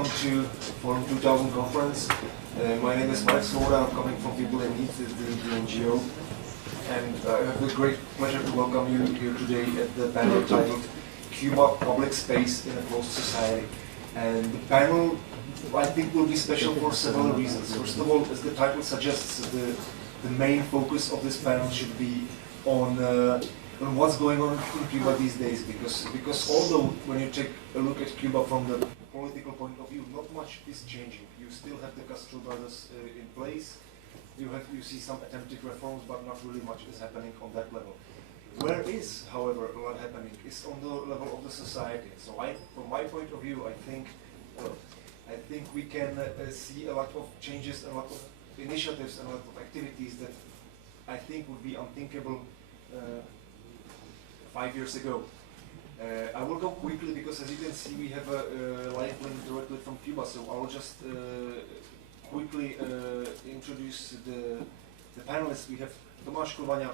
Welcome to Forum 2000 conference. My name is Marek Svoboda. I'm coming from People in Need, the NGO. And I have the great pleasure to welcome you here today at the panel titled Cuba, Public Space in a Closed Society. And the panel, I think, will be special for several reasons. First of all, as the title suggests, the main focus of this panel should be on what's going on in Cuba these days. Because although when you take a look at Cuba from the political point of view, not much is changing. You still have the Castro brothers in place. You see some attempted reforms, but not really much is happening on that level. Where is, however, a lot happening is on the level of the society. So from my point of view, I think we can see a lot of changes, a lot of initiatives, and a lot of activities that I think would be unthinkable 5 years ago. I will go quickly because, as you can see, we have a live link directly from Cuba. So I will just quickly introduce the panelists. We have Tomáš Klvaňa,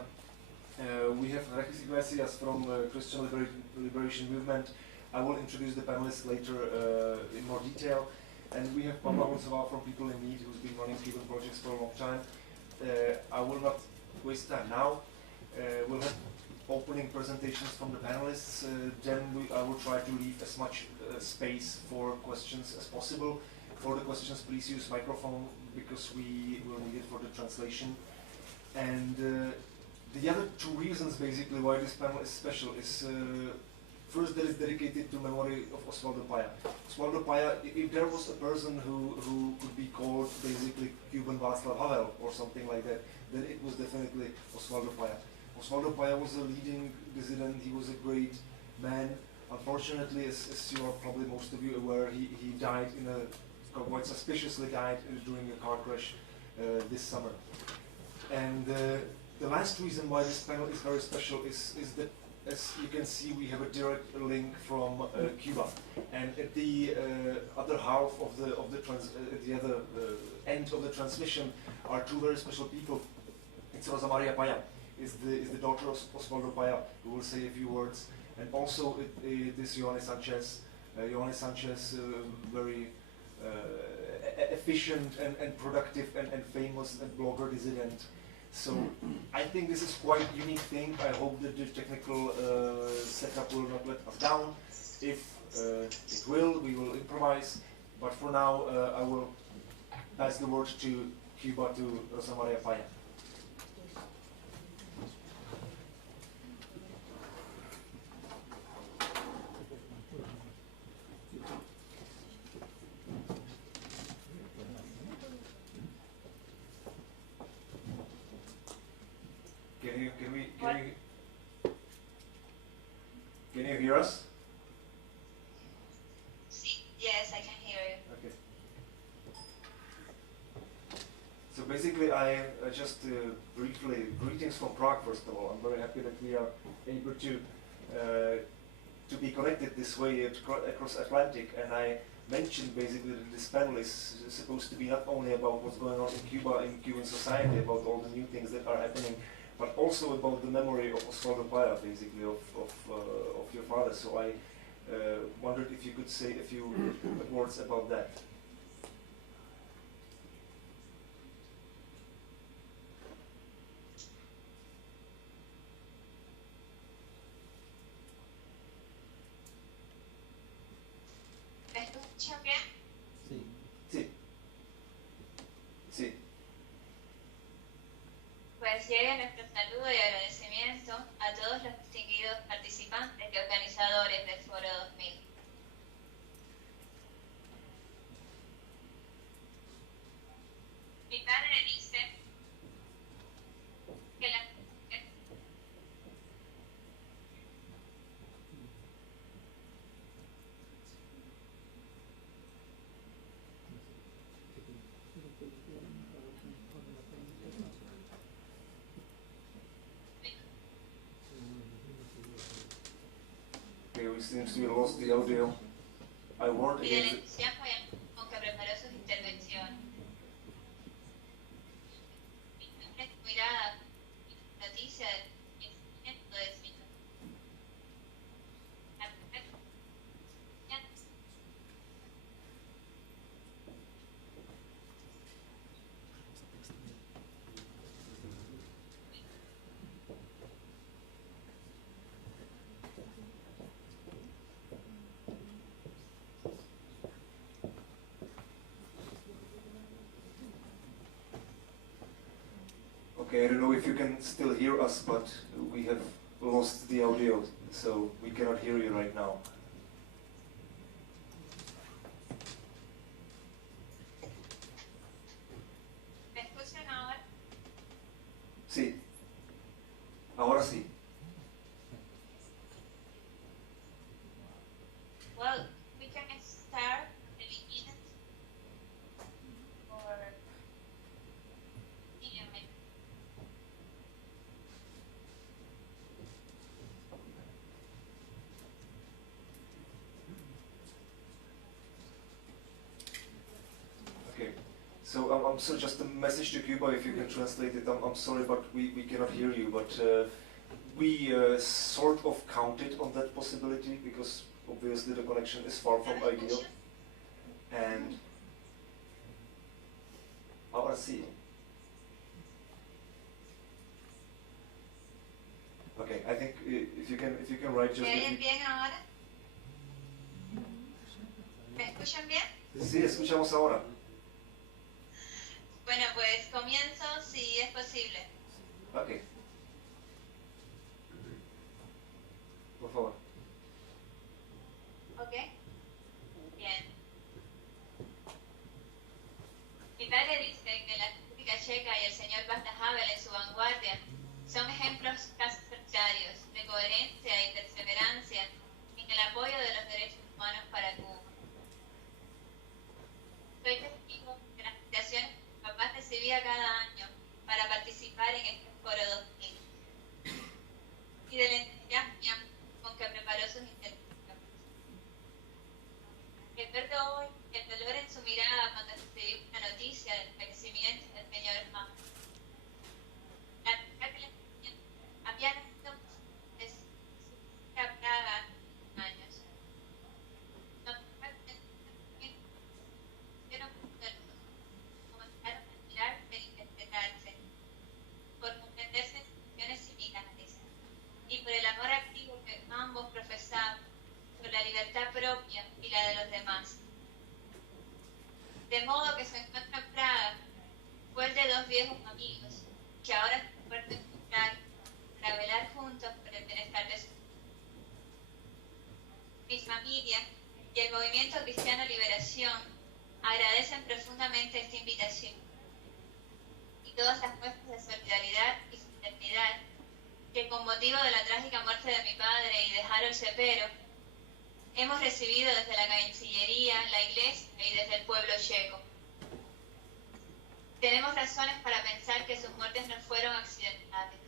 we have Regis Iglesias from Christian Liberation Movement. I will introduce the panelists later in more detail. And we have Pavla Honzová from People in Need, who's been running Cuban projects for a long time. I will not waste time now. We'll have opening presentations from the panelists. Then I will try to leave as much space for questions as possible. For the questions, please use microphone because we will need it for the translation. And the other two reasons, basically, why this panel is special is first, that it's dedicated to memory of Osvaldo Paya. Osvaldo Paya, if there was a person who could be called basically Cuban Václav Havel or something like that, then it was definitely Osvaldo Paya. Osvaldo Paya was a leading dissident. He was a great man. Unfortunately, as you are probably most of you aware, he died quite suspiciously died during a car crash this summer. And the last reason why this panel is very special is that, as you can see, we have a direct link from Cuba. And at the other half of the other end of the transmission are two very special people. It's Rosa Maria Paya. Is the daughter of Osvaldo Paya, who will say a few words, and also it is Ioane Sanchez. Ioane Sanchez, very efficient and productive and famous and blogger dissident. So I think this is quite a unique thing. I hope that the technical setup will not let us down. If it will, we will improvise. But for now, I will pass the word to Cuba, to Rosa Maria Paya. Can you hear us? Yes, I can hear you. Okay. So basically, I just briefly, greetings from Prague. First of all, I'm very happy that we are able to be connected this way across Atlantic. And I mentioned basically that this panel is supposed to be not only about what's going on in Cuba, in Cuban society, about all the new things that are happening, but also about the memory of Osvaldo Paya, basically, of your father. So I wondered if you could say a few words about that. ¿Me escuchan bien? Sí. Sí. Sí. Pues llegue nuestro saludo y agradecimiento a todos los distinguidos participantes y organizadores del Foro 2000. Mi padre dice que la Okay, we seem to have lost the audio. I warned y del against it. entusiasmo con que preparó sus intervenciones. Mi mirada, noticia del crecimiento de su Okay, I don't know if you can still hear us, but we have lost the audio, so we cannot hear you right now. ¿Me escuchan ahora? Sí. Ahora sí. Well, we can start from the beginning or dígame. Okay. So I'm so just a message to Cuba, if you can translate it. I'm sorry, but we cannot hear you. But we sort of counted on that possibility because obviously the connection is far from ideal. And ahora sí. Okay, I think if you can write just. ¿Me oyen bien ahora? ¿Me escuchan bien? Sí, escuchamos ahora. Bueno, pues comienzo si es posible. Okay. Por favor. ¿Ok? Bien. Mi padre dice que la República Checa y el señor Václav Havel en su vanguardia son ejemplos casi solitarios de coherencia y perseverancia en el apoyo de los derechos humanos para Cuba. Soy testigo de las invitaciones que mi papá recibía cada año para participar en este foro 2000 y del entusiasmo con que preparó sus intervenciones. Recuerdo hoy el dolor en su mirada cuando recibí la noticia del fallecimiento del señor Havel. La noticia que le había nacido de su Praga hace años. Comenzaron a mirar e interpretarse por comprender sensaciones similares y por el amor activo que ambos profesaban por la libertad propia y la de los demás. De modo que su encuentro en Praga fue el de dos viejos amigos que ahora se pueden encontrar para velar juntos por el bienestar de sus mi familia y el Movimiento Cristiano Liberación agradecen profundamente esta invitación y todas las muestras de solidaridad y fraternidad que con motivo de la trágica muerte de mi padre y de Harold Cepero hemos recibido desde la Cancillería, la Iglesia y desde el pueblo checo. Tenemos razones para pensar que sus muertes no fueron accidentales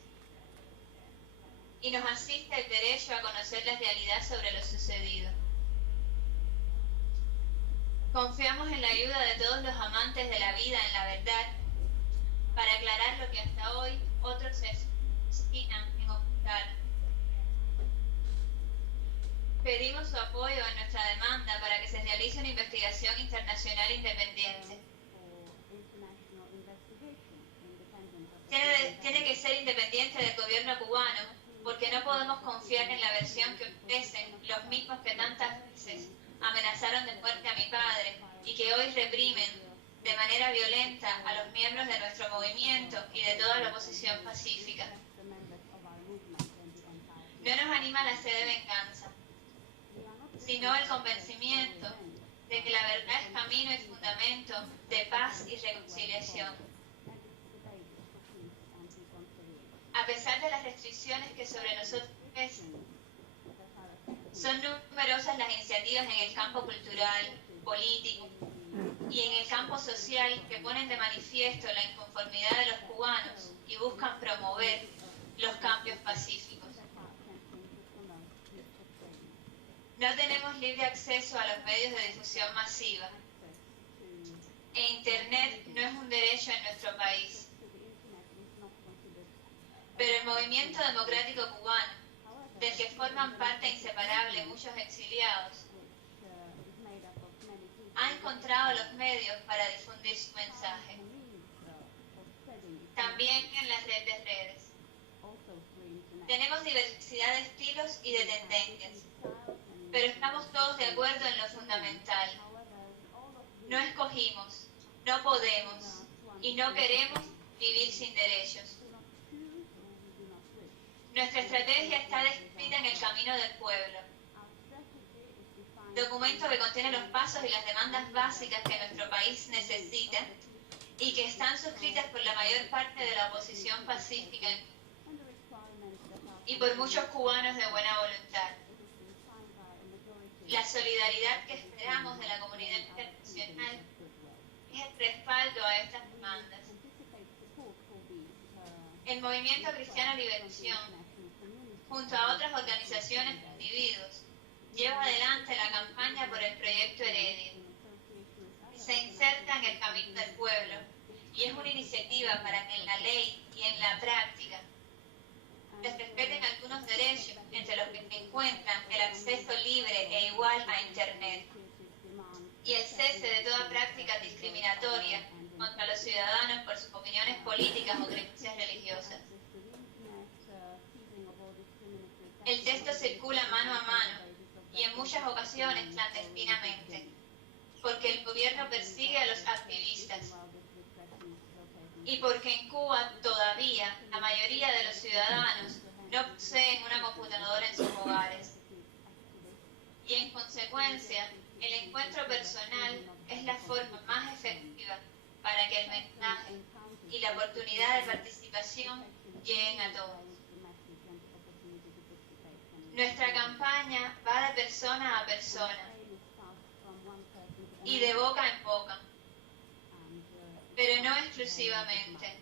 y nos asiste el derecho a conocer la realidad sobre lo sucedido. Confiamos en la ayuda de todos los amantes de la vida en la verdad para aclarar lo que hasta hoy otros se obstinan en ocultar. Pedimos su apoyo en nuestra demanda para que se realice una investigación internacional independiente. Tiene que ser independiente del gobierno cubano, porque no podemos confiar en la versión que ofrecen los mismos que tantas veces amenazaron de muerte a mi padre y que hoy reprimen de manera violenta a los miembros de nuestro movimiento y de toda la oposición pacífica. No nos anima la sed de venganza, sino el convencimiento de que la verdad es camino y fundamento de paz y reconciliación. A pesar de las restricciones que sobre nosotros pesan, son numerosas las iniciativas en el campo cultural, político y en el campo social que ponen de manifiesto la inconformidad de los cubanos y buscan promover los cambios pacíficos. No tenemos libre acceso a los medios de difusión masiva e Internet no es un derecho en nuestro país. Pero el movimiento democrático cubano, del que forman parte inseparable muchos exiliados, ha encontrado los medios para difundir su mensaje. También en las redes. Tenemos diversidad de estilos y de tendencias, pero estamos todos de acuerdo en lo fundamental. No escogimos, no podemos y no queremos vivir sin derechos. Nuestra estrategia está descrita en el Camino del Pueblo, documento que contiene los pasos y las demandas básicas que nuestro país necesita y que están suscritas por la mayor parte de la oposición pacífica y por muchos cubanos de buena voluntad. La solidaridad que esperamos de la comunidad internacional es el respaldo a estas demandas. El Movimiento Cristiano Liberación, junto a otras organizaciones e individuos, lleva adelante la campaña por el proyecto Heredia. Se inserta en el Camino del Pueblo y es una iniciativa para que en la ley y en la práctica se respeten algunos derechos, entre los que se encuentran el acceso libre e igual a Internet y el cese de toda práctica discriminatoria contra los ciudadanos por sus opiniones políticas o creencias religiosas. El texto circula mano a mano y en muchas ocasiones clandestinamente, porque el gobierno persigue a los activistas y porque en Cuba todavía la mayoría de los ciudadanos no poseen una computadora en sus hogares. Y en consecuencia, el encuentro personal es la forma más efectiva para que el mensaje y la oportunidad de participación lleguen a todos. Nuestra campaña va de persona a persona y de boca en boca, pero no exclusivamente,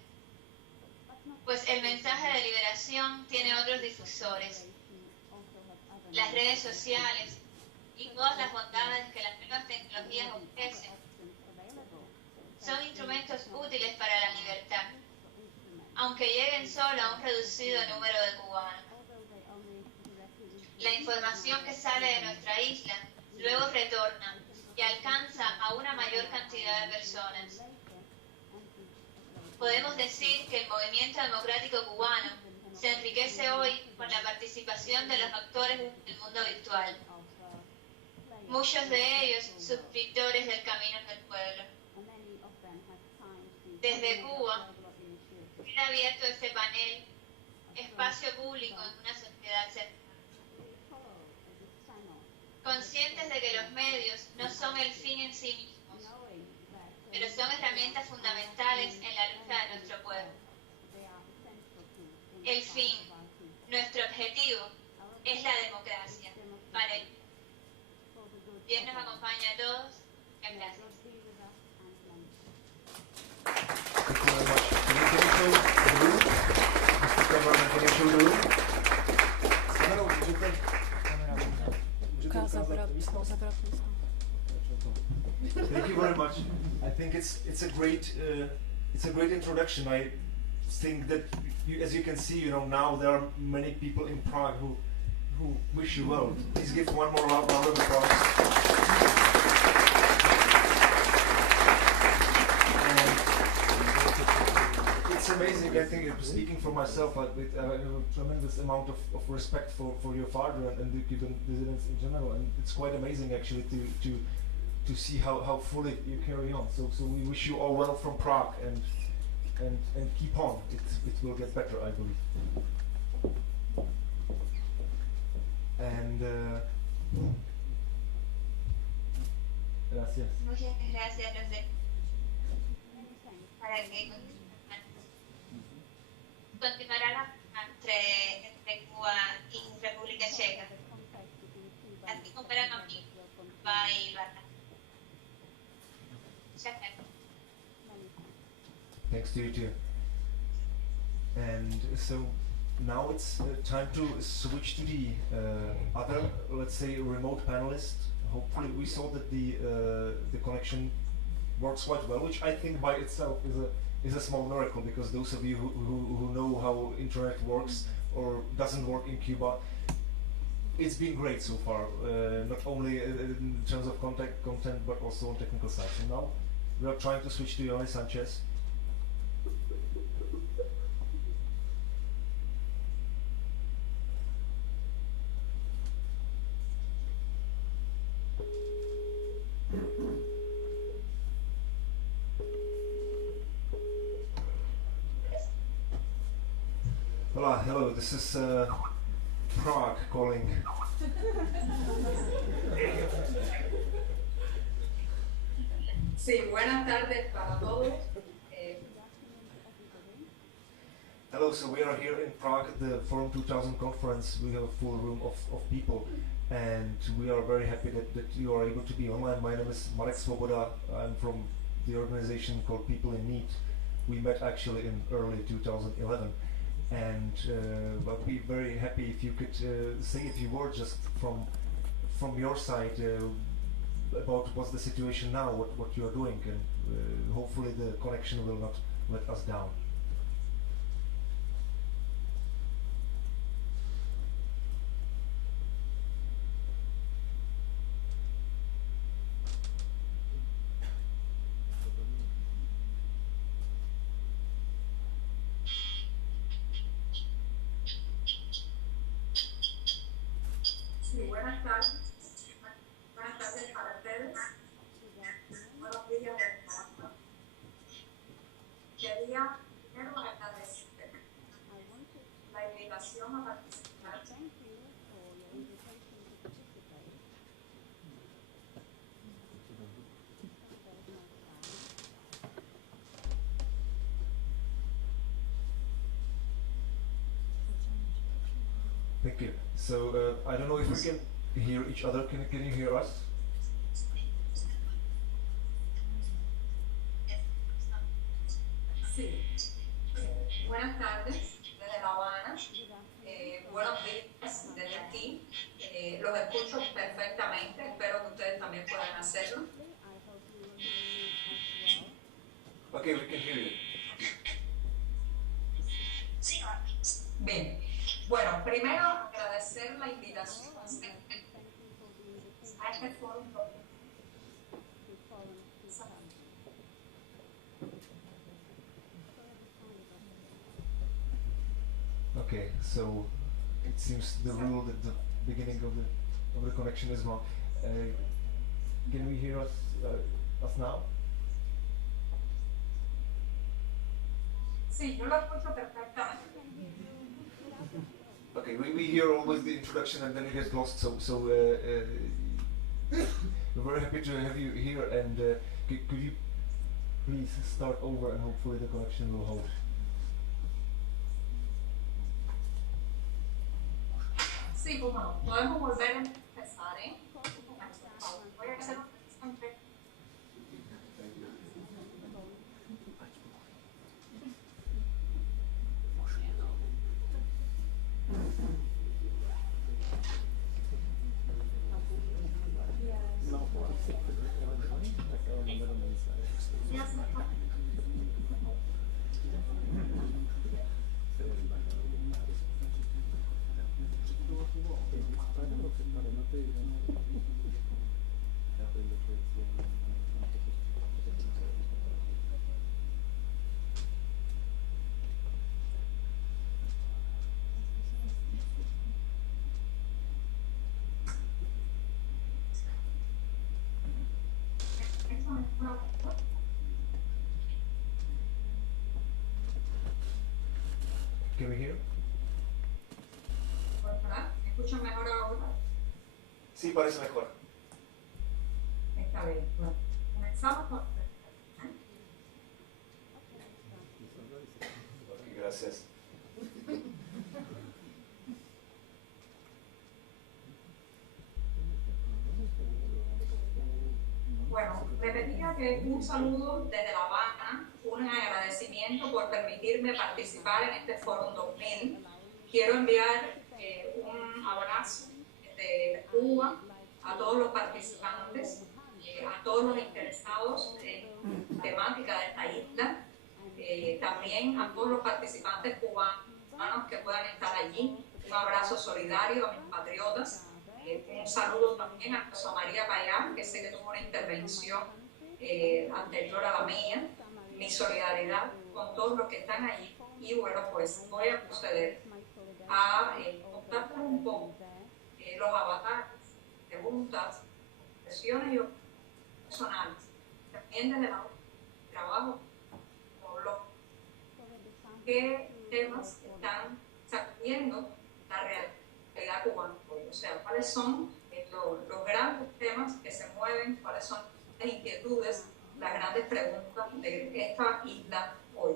pues el mensaje de liberación tiene otros difusores, las redes sociales y todas las bondades que las nuevas tecnologías ofrecen son instrumentos útiles para la libertad, aunque lleguen solo a un reducido número de cubanos. La información que sale de nuestra isla luego retorna y alcanza a una mayor cantidad de personas. Podemos decir que el movimiento democrático cubano se enriquece hoy con la participación de los actores del mundo virtual, muchos de ellos suscriptores del Camino del Pueblo. Desde Cuba, queda abierto este panel, espacio público en una sociedad cercana. Conscientes de que los medios no son el fin en sí mismos, pero son herramientas fundamentales en la lucha de nuestro pueblo. El fin, nuestro objetivo, es la democracia. Para el Dios nos acompaña a todos. Muchas gracias. Thank you very much. I think it's a great introduction. I think that as you can see, now there are many people in Prague who wish you well. Please give one more round of applause. It's amazing. I think, speaking for myself, I have a tremendous amount of respect for your father and the Cuban dissidents in general, and it's quite amazing actually to see how fully you carry on. So we wish you all well from Prague, and keep on. It will get better, I believe. And gracias. Muchas gracias, José. Para que continuará la entre Cuba y República Checa. Así como para Camino, va y va. Thanks to you too. And so now it's time to switch to the other, let's say, remote panelist. Hopefully, we saw that the connection works quite well, which I think by itself is a small miracle, because those of you who know how internet works or doesn't work in Cuba, it's been great so far, not only in terms of content but also on technical side. So now we are trying to switch to Yoni Sanchez. Hola, hello, this is Prague calling. Sí, buenas tardes para todos. Hello, so we are here in Prague at the Forum 2000 conference. We have a full room of people, and we are very happy that you are able to be online. My name is Marek Svoboda. I'm from the organization called People in Need. We met actually in early 2011, and I'd be very happy if you could say a few words just from your side about what's the situation now, what you are doing, and hopefully the connection will not let us down. Sí, buenas tardes. Buenas tardes para ustedes. Buenos días. Quería primero agradecer la invitación a participar. Thank you. So I don't know if we can hear each other. Can you hear us? Sí. Buenas tardes desde La Habana. Buenos días desde aquí. Los escucho perfectamente. Espero que ustedes también puedan hacerlo. Okay, we can hear you. Bien. Bueno, primero agradecer la invitación a este foro. Okay, so it seems the rule that the beginning of the connection is wrong. Can we hear us now? Sí, yo lo escucho perfectamente. Okay, we hear always the introduction and then it gets lost. So we're very happy to have you here. And could you please start over and hopefully the connection will hold. Sí, como no, podemos volver a empezar, ¿eh? Voy a hacer un Can we hear? ¿verdad? ¿Me escuchan mejor ahora? Sí, parece mejor. Está bien. Bueno, comenzamos con... Okay, gracias. Bueno, repetía que un saludo desde La Habana, un agradecimiento por permitirme participar en este Foro 2000. Quiero enviar un abrazo desde Cuba a todos los participantes, a todos los interesados en la temática de esta isla, también a todos los participantes cubanos que puedan estar allí. Un abrazo solidario a mis patriotas. Un saludo también a Rosa María Payán, que sé que tuvo una intervención anterior a la mía. Mi solidaridad con todos los que están allí. Y bueno, pues voy a proceder a contarles un poco los avatares, preguntas, expresiones y personales. También desde el trabajo, por los qué temas están sacudiendo la realidad cubana hoy. O sea, cuáles son los grandes temas que se mueven, cuáles son las inquietudes, las grandes preguntas de esta isla hoy.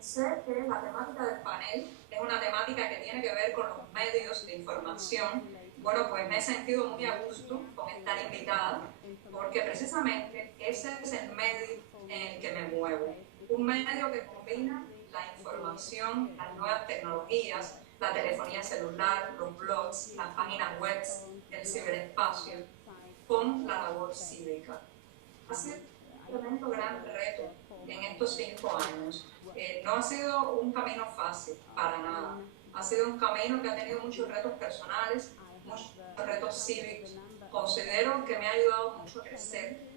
Sé que la temática del panel es una temática que tiene que ver con los medios de información. Bueno, pues me he sentido muy a gusto con estar invitada, porque precisamente ese es el medio en el que me muevo. Un medio que combina la información, las nuevas tecnologías, la telefonía celular, los blogs, las páginas web, el ciberespacio, con la labor cívica. Ha sido un tremendo gran reto en estos 5 años. No ha sido un camino fácil, para nada. Ha sido un camino que ha tenido muchos retos personales, muchos retos cívicos. Considero que me ha ayudado mucho a crecer.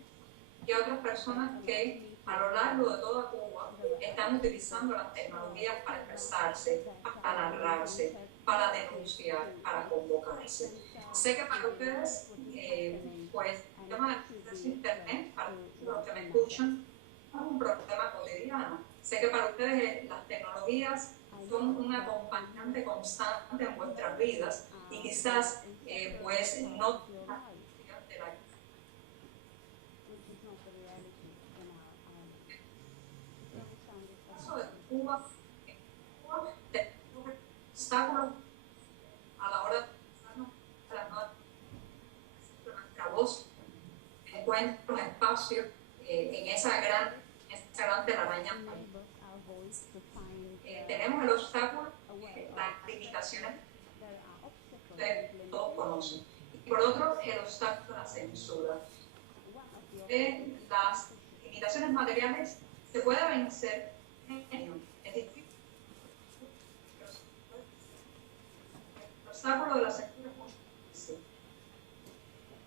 Y a otras personas que a lo largo de toda Cuba están utilizando las tecnologías para expresarse, para narrarse, para denunciar, para convocarse. Sé que para ustedes, pues, el tema del acceso a Internet, para los que me escuchan, es un problema cotidiano. Sé que para ustedes las tecnologías son un acompañante constante en vuestras vidas y quizás pues no de la caso de Cuba, tenemos obstáculos a la hora de pensarnos nuestra voz, encuentra un espacio en esa gran telaraña. Tenemos el obstáculo, las limitaciones que todos conocen. Y por otro, el obstáculo de la censura. Las limitaciones materiales se puede vencer, es difícil. El obstáculo de la censura es muy difícil.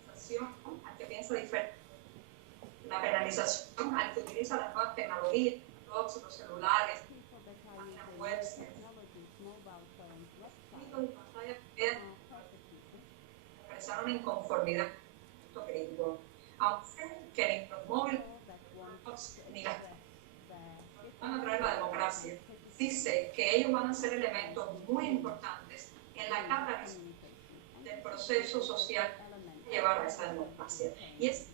La penalización al que piensa diferente. La penalización al que utiliza las nuevas tecnologías, los celulares, páginas web, expresar una inconformidad crítico, aunque ni los móviles ni las van a traer la democracia. Sí sé que ellos van a ser elementos muy importantes en la catarsis del proceso social que llevar a esa democracia. Y es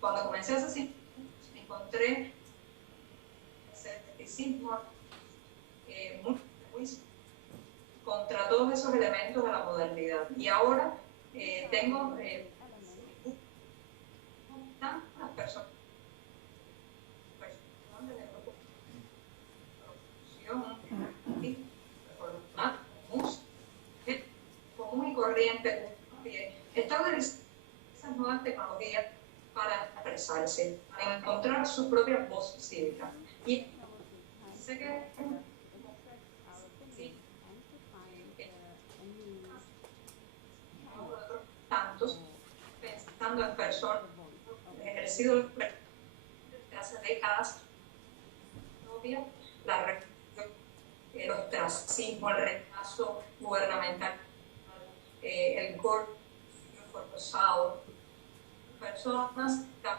cuando comencé a hacer encontré escepticismo muy contra todos esos elementos de la modernidad. Y ahora tengo las personas común y corriente está utilizando esas nuevas tecnologías para expresarse, para encontrar su propia voz cívica. Y sé que tantos pensando en personas ejercido desde hace décadas la represión, el ostracismo, el rechazo gubernamental, el golpe forzado, personas que han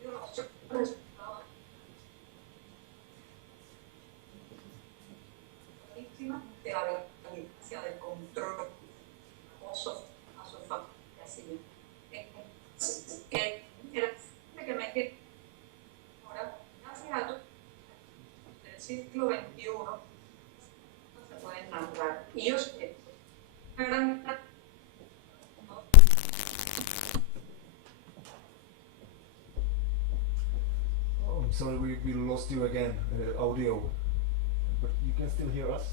tenido los resultados víctimas de la violencia, del control, acoso a su familia civil. El que me queda ahora, gracias a todos del siglo XXI, se pueden narrar. Y yo sé, una gran I'm sorry, we lost you again, audio, but you can still hear us?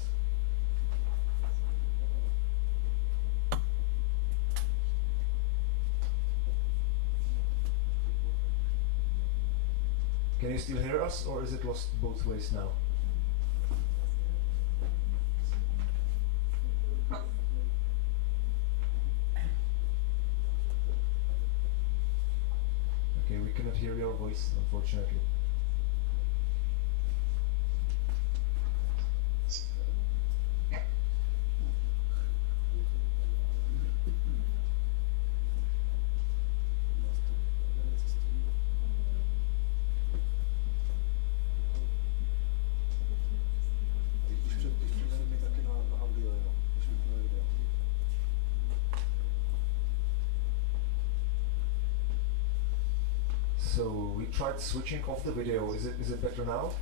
Can you still hear us, or is it lost both ways now? Okay, we cannot hear your voice, unfortunately. So we tried switching off the video. Is it better now?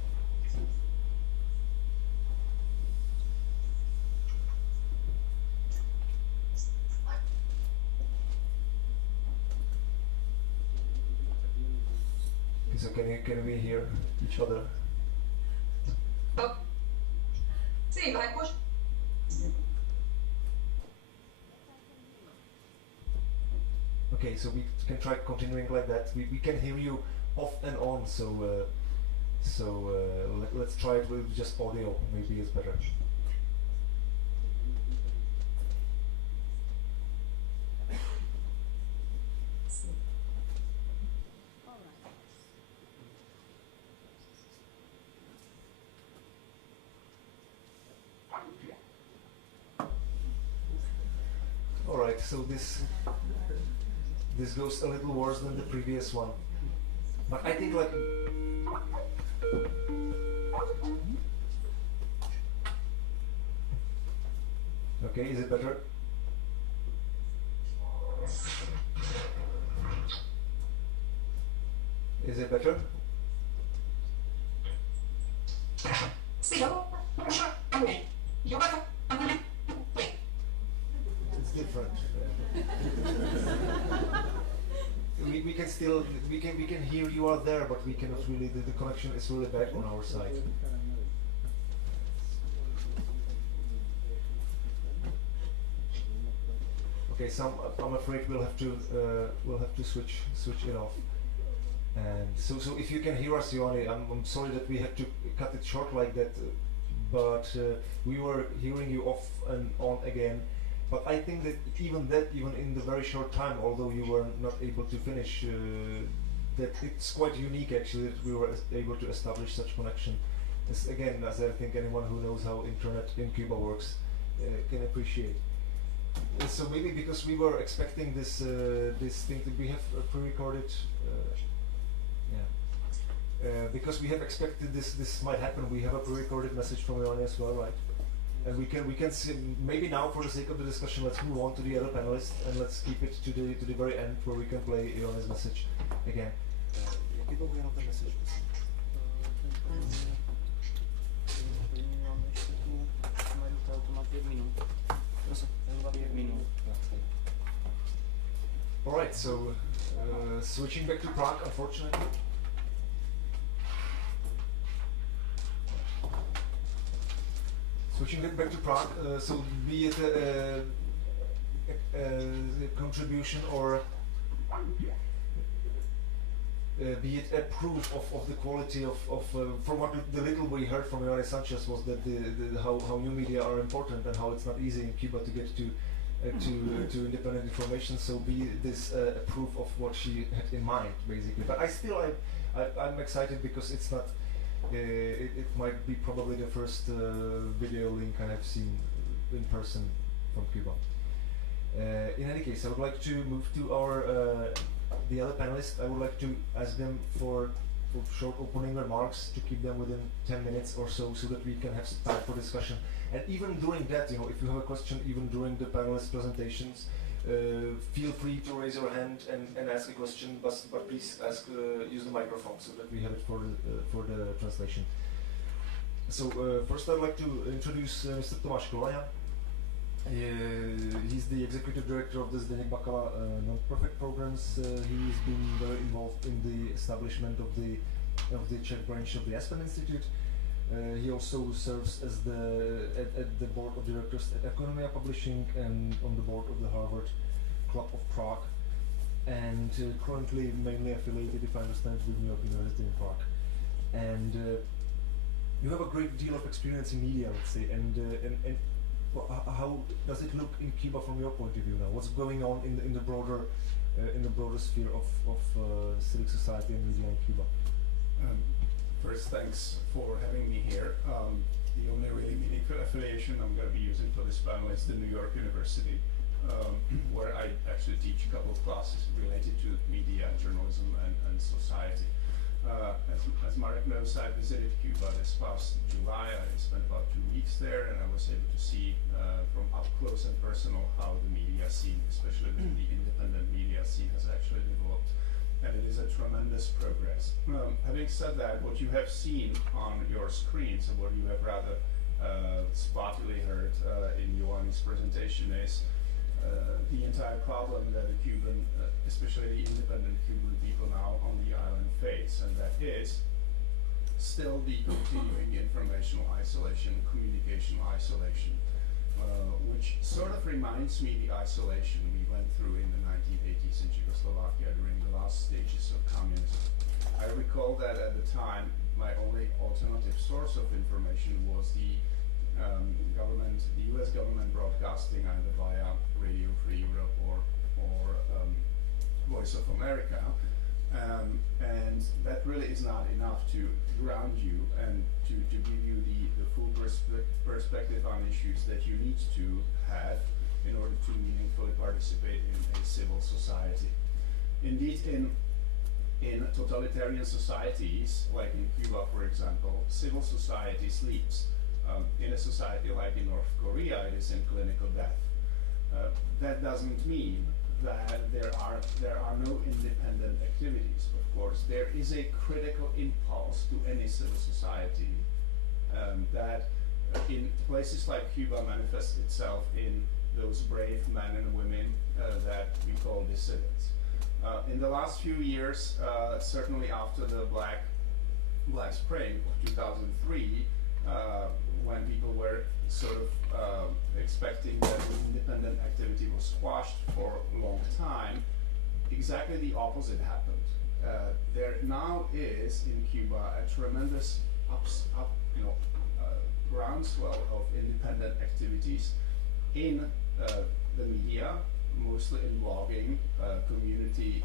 So can we hear each other? Oh. Sí, los escucho. Okay, so we can try continuing like that. We can hear you off and on, so let's try it with just audio. Maybe it's better. All right, so this goes a little worse than the previous one, but I think like okay, is it better? Is it better? It's different. We can still we can hear you are there, but we cannot really. The connection is really bad on our side. Okay, so I'm afraid we'll have to switch it off. And so if you can hear us, Ioanni, I'm sorry that we had to cut it short like that, but we were hearing you off and on again. But I think that even in the very short time, although you were not able to finish, that it's quite unique actually that we were able to establish such connection. As I think anyone who knows how internet in Cuba works can appreciate. So maybe because we were expecting this thing to we have pre-recorded, because we have expected this might happen. We have a pre-recorded message from Ioanni as well, right? And we can see, maybe now for the sake of the discussion, let's move on to the other panelists and let's keep it to the very end where we can play Ioanni's message again. Jak je dlouho jenom ten message? All right, so switching back to Prague, unfortunately. Switching back to Prague, so be it a contribution or be it a proof of the quality of from what the little we heard from Ioanni Sanchez was that how new media are important and how it's not easy in Cuba to get to independent information. So be this a proof of what she had in mind, basically. But I'm excited because it's not. It might be probably the first video link I have seen in person from Cuba. In any case, I would like to move to our the other panelists. I would like to ask them for short opening remarks, to keep them within 10 minutes or so that we can have some time for discussion. And even during that, if you have a question, even during the panelist presentations, feel free to raise your hand and ask a question, but please use the microphone so that we have it for the translation. So first I'd like to introduce Mr. Tomáš Kolaja. He's the executive director of the Zdeněk Bakala non-profit programs. He's been very involved in the establishment of the Czech branch of the Aspen Institute. He also serves as at the board of directors at Economia Publishing and on the board of the Harvard Club of Prague, and currently mainly affiliated, if I understand, with New York University in Prague. And you have a great deal of experience in media, let's say, and how does it look in Cuba from your point of view now? What's going on in the broader sphere of civic society and media in Cuba? First, thanks for having me here. The only really meaningful affiliation I'm going to be using for this panel is the New York University, where I actually teach a couple of classes related to media, journalism, and society. As Marek knows, I visited Cuba this past July. I spent about 2 weeks there, and I was able to see from up close and personal how the media scene, especially the independent media scene, has actually developed. And it is a tremendous Having said that, what you have seen on your screens and what you have rather spottily heard in Ioanni's presentation is the entire problem that the Cuban, especially the independent Cuban people now on the island face, and that is still the continuing informational isolation, communicational isolation, which sort of reminds me the isolation we went through in the 1980s in Czechoslovakia during the last stages of communism. I recall that at the time my only alternative source of information was the US government broadcasting either via Radio Free Europe or Voice of America. And that really is not enough to ground you and to give you the full perspective on issues that you need to have in order to meaningfully participate in a civil society. Indeed, in totalitarian societies, like in Cuba, for example, civil society sleeps. In a society like in North Korea, it is in clinical death. That doesn't mean that there are no independent activities. Of course, there is a critical impulse to any civil society that in places like Cuba manifests itself in those brave men and women that we call dissidents. In the last few years, certainly after the Black Spring of 2003, when people were sort of expecting that the independent activity was squashed for a long time, exactly the opposite happened. There now is in Cuba a tremendous groundswell of independent activities in the media, mostly in blogging, community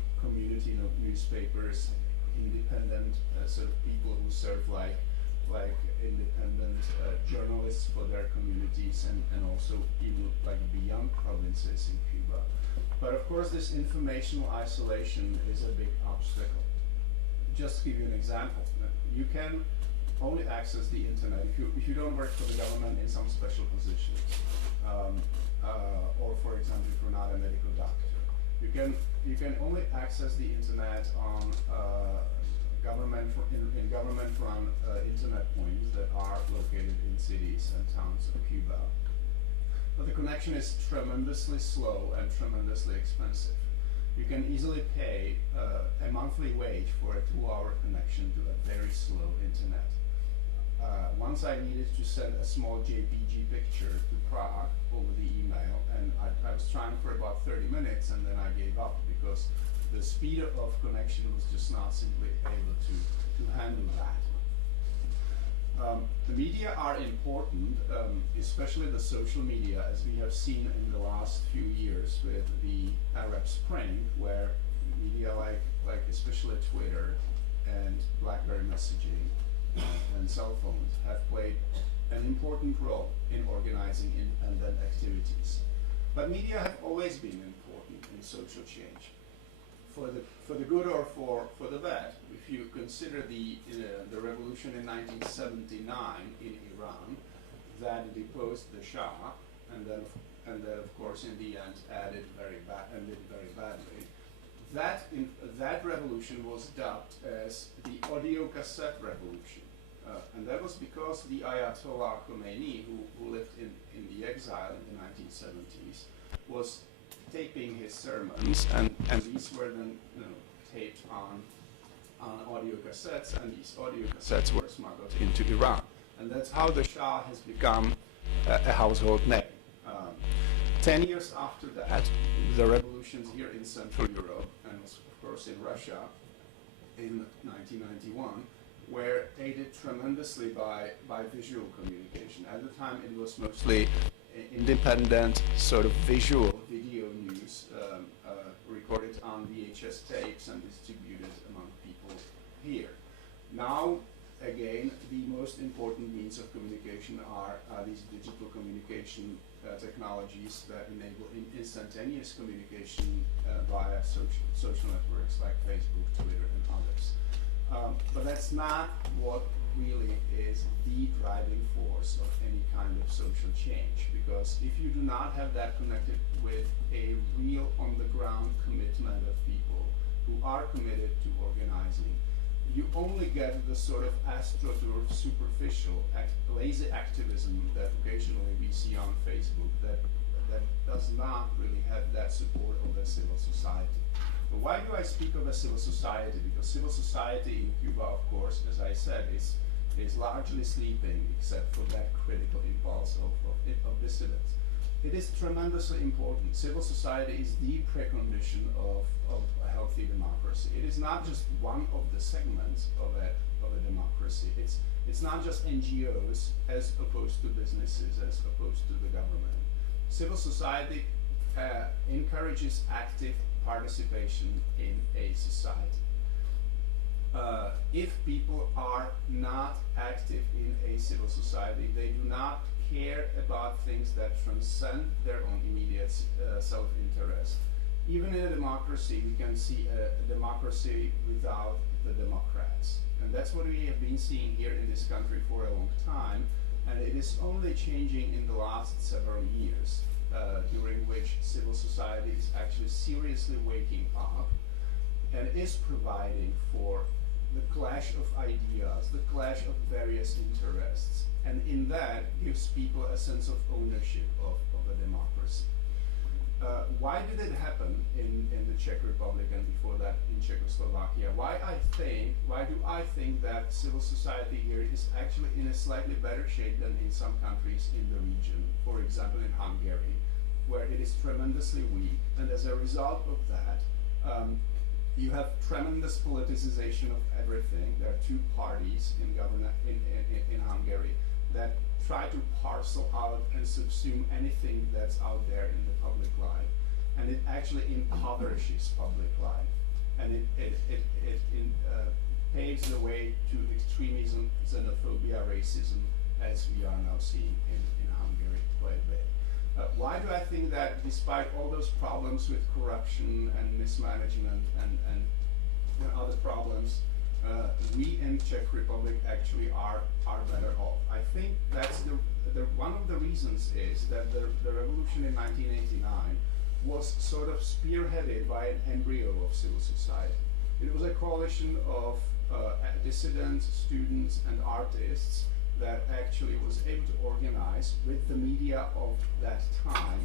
newspapers, independent sort of people who serve like independent journalists for their communities and also even like beyond provinces in Cuba. But of course this informational isolation is a big obstacle. Just to give you an example, you can only access the internet if you don't work for the government in some special position, or for example if you're not a medical doctor. You can only access the internet on government-run internet points that are located in cities and towns of Cuba. But the connection is tremendously slow and tremendously expensive. You can easily pay a monthly wage for a 2-hour connection to a very slow internet. Once I needed to send a small JPG picture to Prague over the email, and I was trying for about 30 minutes, and then I gave up because the speed of connection was just not simply able to handle that. The media are important, especially the social media, as we have seen in the last few years with the Arab Spring, where media like especially Twitter and BlackBerry messaging and cell phones have played an important role in organizing independent activities. But media have always been important in social change, for the good or for the bad. If you consider the revolution in 1979 in Iran that deposed the Shah, and then of course in the end ended very badly. That revolution was dubbed as the audio cassette revolution, and that was because the Ayatollah Khomeini, who lived in the exile in the 1970s, was taping his sermons, and these were then taped on audio cassettes, and these audio cassettes were smuggled into Iran, and that's how the Shah has become a household name. 10 years after that, the revolutions here in Central Europe, and of course in Russia in 1991, were aided tremendously by visual communication. At the time it was mostly independent sort of visual video news recorded on VHS tapes and distributed among people here. Now, again, the most important means of communication are these digital communication technologies that enable instantaneous communication via social networks like Facebook, Twitter, and others. But that's not what really is the driving force of any kind of social change, because if you do not have that connected with a real on-the-ground commitment of people who are committed to organizing, you only get the sort of astroturf superficial lazy activism that occasionally we see on Facebook that does not really have that support of the civil society. But why do I speak of a civil society? Because civil society in Cuba, of course, as I said, is largely sleeping except for that critical impulse of dissidents. It is tremendously important. Civil society is the precondition of a healthy democracy. It is not just one of the segments of a democracy. It's not just NGOs as opposed to businesses, as opposed to the government. Civil society encourages active participation in a society. If people are not active in a civil society, they do not care about things that transcend their own immediate self-interest. Even in a democracy, we can see a democracy without the democrats. And that's what we have been seeing here in this country for a long time. And it is only changing in the last several years, during which civil society is actually seriously waking up and is providing for the clash of ideas, the clash of various interests, and in that gives people a sense of ownership of a democracy. Why did it happen in the Czech Republic and before that in Czechoslovakia? Why do I think that civil society here is actually in a slightly better shape than in some countries in the region, for example in Hungary, where it is tremendously weak, and as a result of that, you have tremendous politicization of everything. There are two parties in Hungary that try to parcel out and subsume anything that's out there in the public life, and it actually impoverishes public life, and it paves the way to extremism, xenophobia, racism, as we are now seeing in Hungary quite a bit. Why do I think that despite all those problems with corruption and mismanagement and other problems, we in Czech Republic actually are better off? I think that's one of the reasons is that the revolution in 1989 was sort of spearheaded by an embryo of civil society. It was a coalition of dissidents, students, and artists that actually was able to organize with the media of that time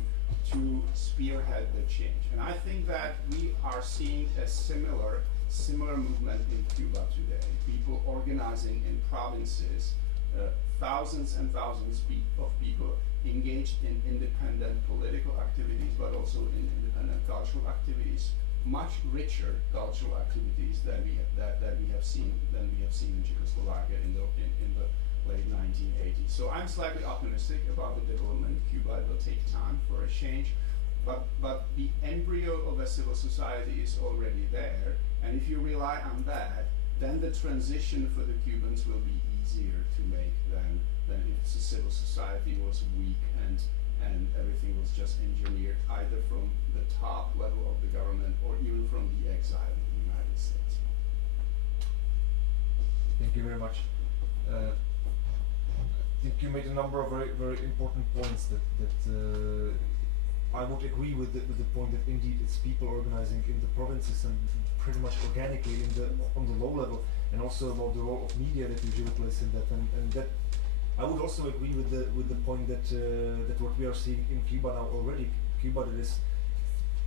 to spearhead the change. And I think that we are seeing a similar movement in Cuba today. People organizing in provinces, thousands and thousands of people engaged in independent political activities, but also in independent cultural activities, much richer cultural activities than we have seen in Czechoslovakia in the late 1980s. So I'm slightly optimistic about the development in Cuba. It will take time for a change, but the embryo of a civil society is already there, and if you rely on that, then the transition for the Cubans will be easier to make than if the civil society was weak and everything was just engineered either from the top level of the government or even from the exile in the United States. Thank you very much. I think you made a number of very, very important points that I would agree with the point that indeed it's people organizing in the provinces and pretty much organically on the low level, and also about the role of media that usually plays in that, and that I would also agree with the point that what we are seeing in Cuba now already. Cuba that is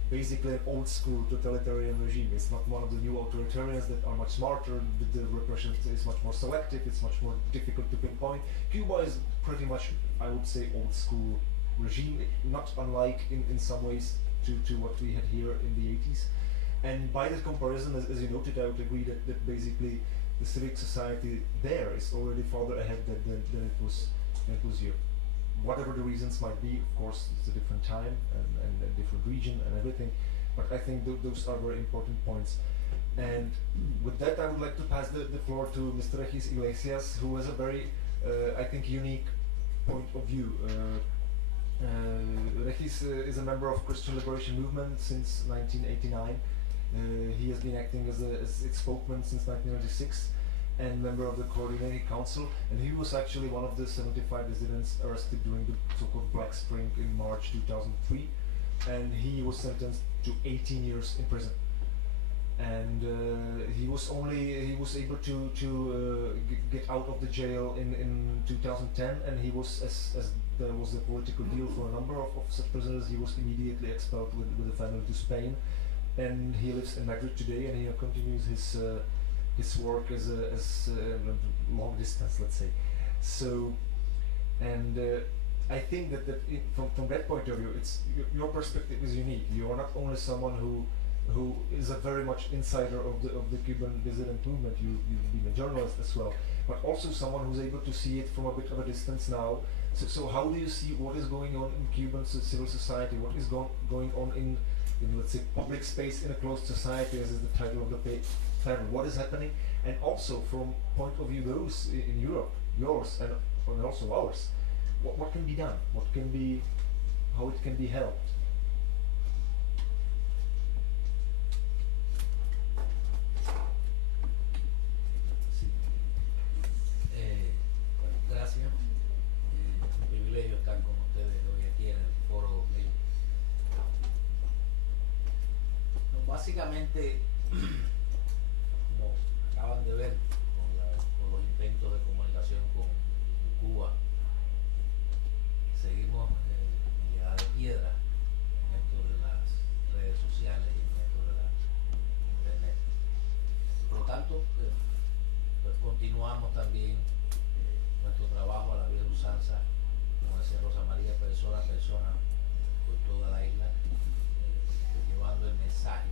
basically an old school totalitarian regime. It's not one of the new authoritarians that are much smarter, the repression is much more selective, it's much more difficult to pinpoint. Cuba is pretty much, I would say, old school regime, not unlike in some ways to what we had here in the 80s. And by that comparison, as you noted, I would agree that basically the civic society there is already farther ahead than it was here. Whatever the reasons might be, of course, it's a different time and a different region and everything, but I think those are very important points. And with that, I would like to pass the floor to Mr. Regis Iglesias, who has a very, I think, unique point of view. Regis is a member of Christian Liberation Movement since 1989. He has been acting as its spokesman since 1996. And member of the Coordinating Council, and he was actually one of the 75 dissidents arrested during the so-called Black Spring in March 2003, and he was sentenced to 18 years in prison. and he was able to get out of the jail in 2010, and he was as there was a political deal for a number of such prisoners. He was immediately expelled with the family to Spain, and he lives in Madrid today, and he continues his work as long distance, let's say. So, and I think that from that point of view, it's your perspective is unique. You are not only someone who is a very much insider of the Cuban dissident movement. You've been a journalist as well, but also someone who's able to see it from a bit of a distance now. So how do you see what is going on in Cuban civil society? What is going on in let's say public space in a closed society, as is the title of the panel? What is happening, and also from point of view those in Europe, yours and also ours, what can be done? What can be, how it can be helped? Gracias. Un privilegio estar con ustedes hoy aquí en el Foro 2000. No, básicamente, como acaban de ver con los intentos de comunicación con Cuba, seguimos en la de piedra en esto de las redes sociales y en esto de la internet. Por lo tanto, pues continuamos también nuestro trabajo a la vieja usanza, como decía Rosa María, persona a persona, por toda la isla, llevando el mensaje,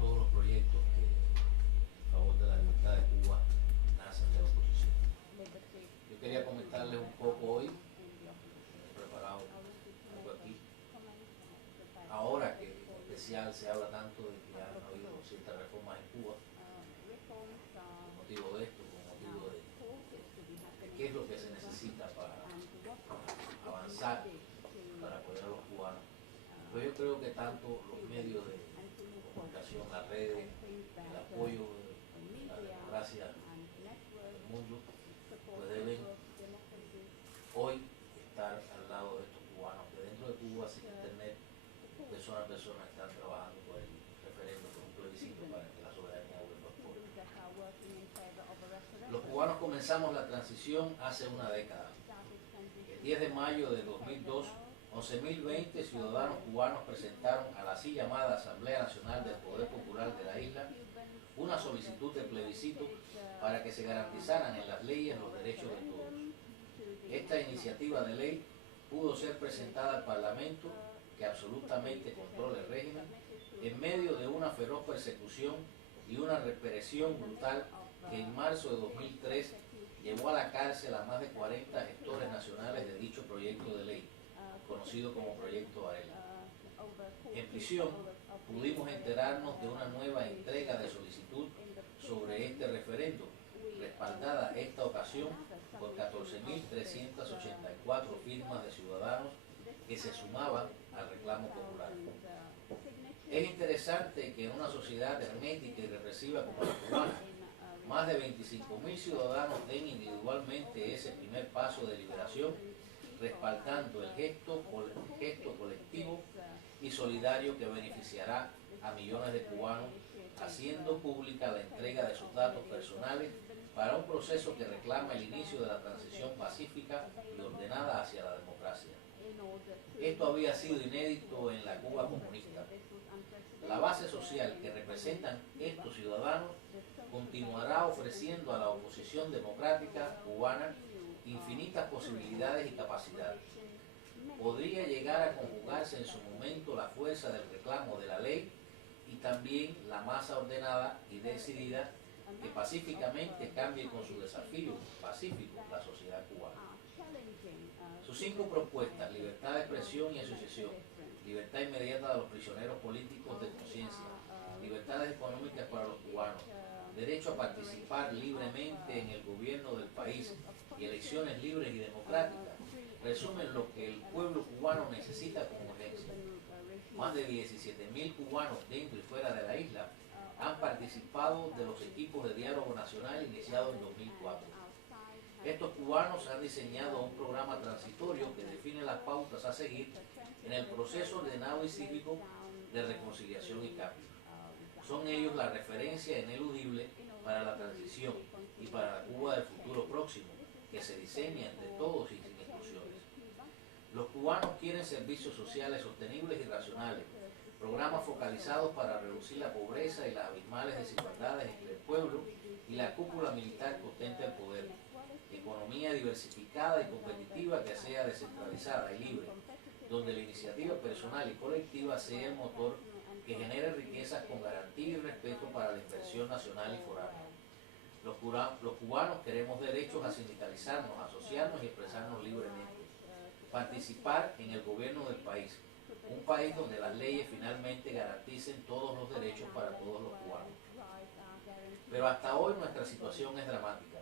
todos los proyectos que a favor de la libertad de Cuba nacen de la oposición. Yo quería comentarles un poco hoy, he preparado algo aquí, ahora que en especial se habla tanto de que han habido ciertas reformas en Cuba, con motivo de esto, qué es lo que se necesita para avanzar, para apoyar a los cubanos. Pues yo creo que tanto los medios de comunicación, las redes, el apoyo de la democracia del mundo, pues deben hoy estar al lado de estos cubanos, que dentro de Cuba, sin internet, persona a persona están trabajando por el referendo, por un plebiscito para que la soberanía vuelva al pueblo. Los cubanos comenzamos la transición hace una década. El 10 de mayo de 2002, 11.020 ciudadanos cubanos presentaron a la así llamada Asamblea Nacional del Poder Popular de la isla una solicitud de plebiscito para que se garantizaran en las leyes los derechos de todos. Esta iniciativa de ley pudo ser presentada al Parlamento, que absolutamente controla el régimen, en medio de una feroz persecución y una represión brutal que en marzo de 2003 llevó a la cárcel a más de 40 gestores nacionales de dicho proyecto de ley, conocido como Proyecto Varela. En prisión pudimos enterarnos de una nueva entrega de solicitud sobre este referendo, respaldada esta ocasión por 14.384 firmas de ciudadanos que se sumaban al reclamo popular. Es interesante que en una sociedad hermética y represiva como la cubana, más de 25.000 ciudadanos den individualmente ese primer paso de liberación, respaldando el gesto colectivo y solidario que beneficiará a millones de cubanos, haciendo pública la entrega de sus datos personales para un proceso que reclama el inicio de la transición pacífica y ordenada hacia la democracia. Esto había sido inédito en la Cuba comunista. La base social que representan estos ciudadanos continuará ofreciendo a la oposición democrática cubana infinitas posibilidades y capacidades. Podría llegar a conjugarse en su momento la fuerza del reclamo de la ley y también la masa ordenada y decidida que pacíficamente cambie con su desafío pacífico la sociedad cubana. Sus 5 propuestas: libertad de expresión y asociación, libertad inmediata de los prisioneros políticos de conciencia, libertades económicas para los cubanos, derecho a participar libremente en el gobierno del país y elecciones libres y democráticas, resumen lo que el pueblo cubano necesita con urgencia. Más de 17.000 cubanos dentro y fuera de la isla han participado de los equipos de diálogo nacional iniciados en 2004. Estos cubanos han diseñado un programa transitorio que define las pautas a seguir en el proceso ordenado y cívico de reconciliación y cambio. Son ellos la referencia ineludible para la transición y para la Cuba del futuro próximo, que se diseña entre todos y sin exclusiones. Los cubanos quieren servicios sociales sostenibles y racionales, programas focalizados para reducir la pobreza y las abismales desigualdades entre el pueblo y la cúpula militar que ostenta el poder, economía diversificada y competitiva que sea descentralizada y libre, donde la iniciativa personal y colectiva sea el motor que genere riquezas con garantía y respeto para la inversión nacional y foránea. Los cubanos queremos derechos a sindicalizarnos, asociarnos y expresarnos libremente, participar en el gobierno del país, un país donde las leyes finalmente garanticen todos los derechos para todos los cubanos. Pero hasta hoy nuestra situación es dramática.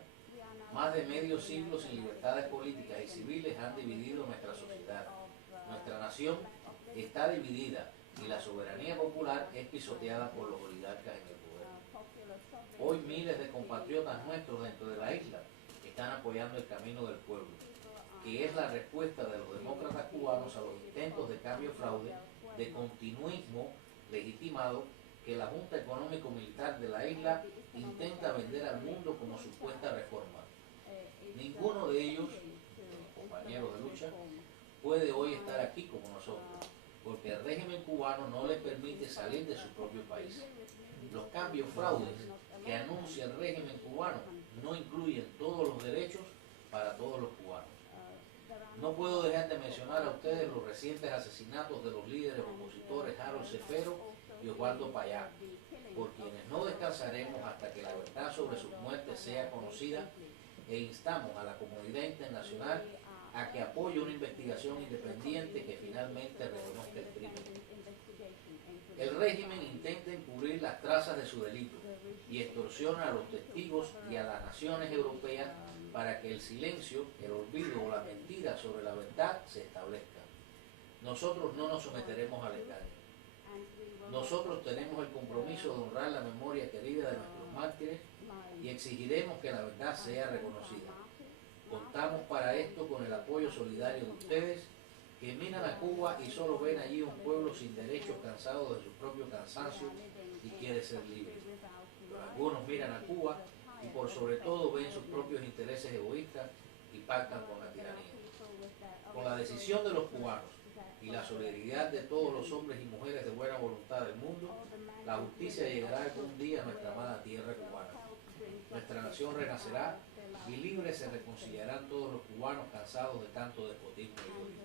Más de medio siglo sin libertades políticas y civiles han dividido nuestra sociedad. Nuestra nación está dividida y la soberanía popular es pisoteada por los oligarcas en el poder. Hoy miles de compatriotas nuestros dentro de la isla están apoyando el camino del pueblo, que es la respuesta de los demócratas cubanos a los intentos de cambio-fraude, de continuismo legitimado que la Junta Económico-Militar de la isla intenta vender al mundo como supuesta reforma. Ninguno de ellos, los compañeros de lucha, puede hoy estar aquí como nosotros, porque el régimen cubano no les permite salir de su propio país. Los cambios fraudes que anuncia el régimen cubano no incluyen todos los derechos para todos los cubanos. No puedo dejar de mencionar a ustedes los recientes asesinatos de los líderes opositores Harold Cefero y Osvaldo Payá, por quienes no descansaremos hasta que la verdad sobre sus muertes sea conocida, e instamos a la comunidad internacional a que apoye una investigación independiente que finalmente reconozca el crimen. El régimen intenta encubrir las trazas de su delito y extorsiona a los testigos y a las naciones europeas para que el silencio, el olvido o la mentira sobre la verdad se establezca. Nosotros no nos someteremos al engaño. Nosotros tenemos el compromiso de honrar la memoria querida de nuestros mártires y exigiremos que la verdad sea reconocida. Contamos para esto con el apoyo solidario de ustedes, que miran a Cuba y solo ven allí un pueblo sin derechos, cansado de su propio cansancio y quiere ser libre. Pero algunos miran a Cuba y por sobre todo ven sus propios intereses egoístas y pactan con la tiranía. Con la decisión de los cubanos y la solidaridad de todos los hombres y mujeres de buena voluntad del mundo, la justicia llegará algún día a nuestra amada tierra cubana. Nuestra nación renacerá y libres se reconciliarán todos los cubanos cansados de tanto despotismo y odio.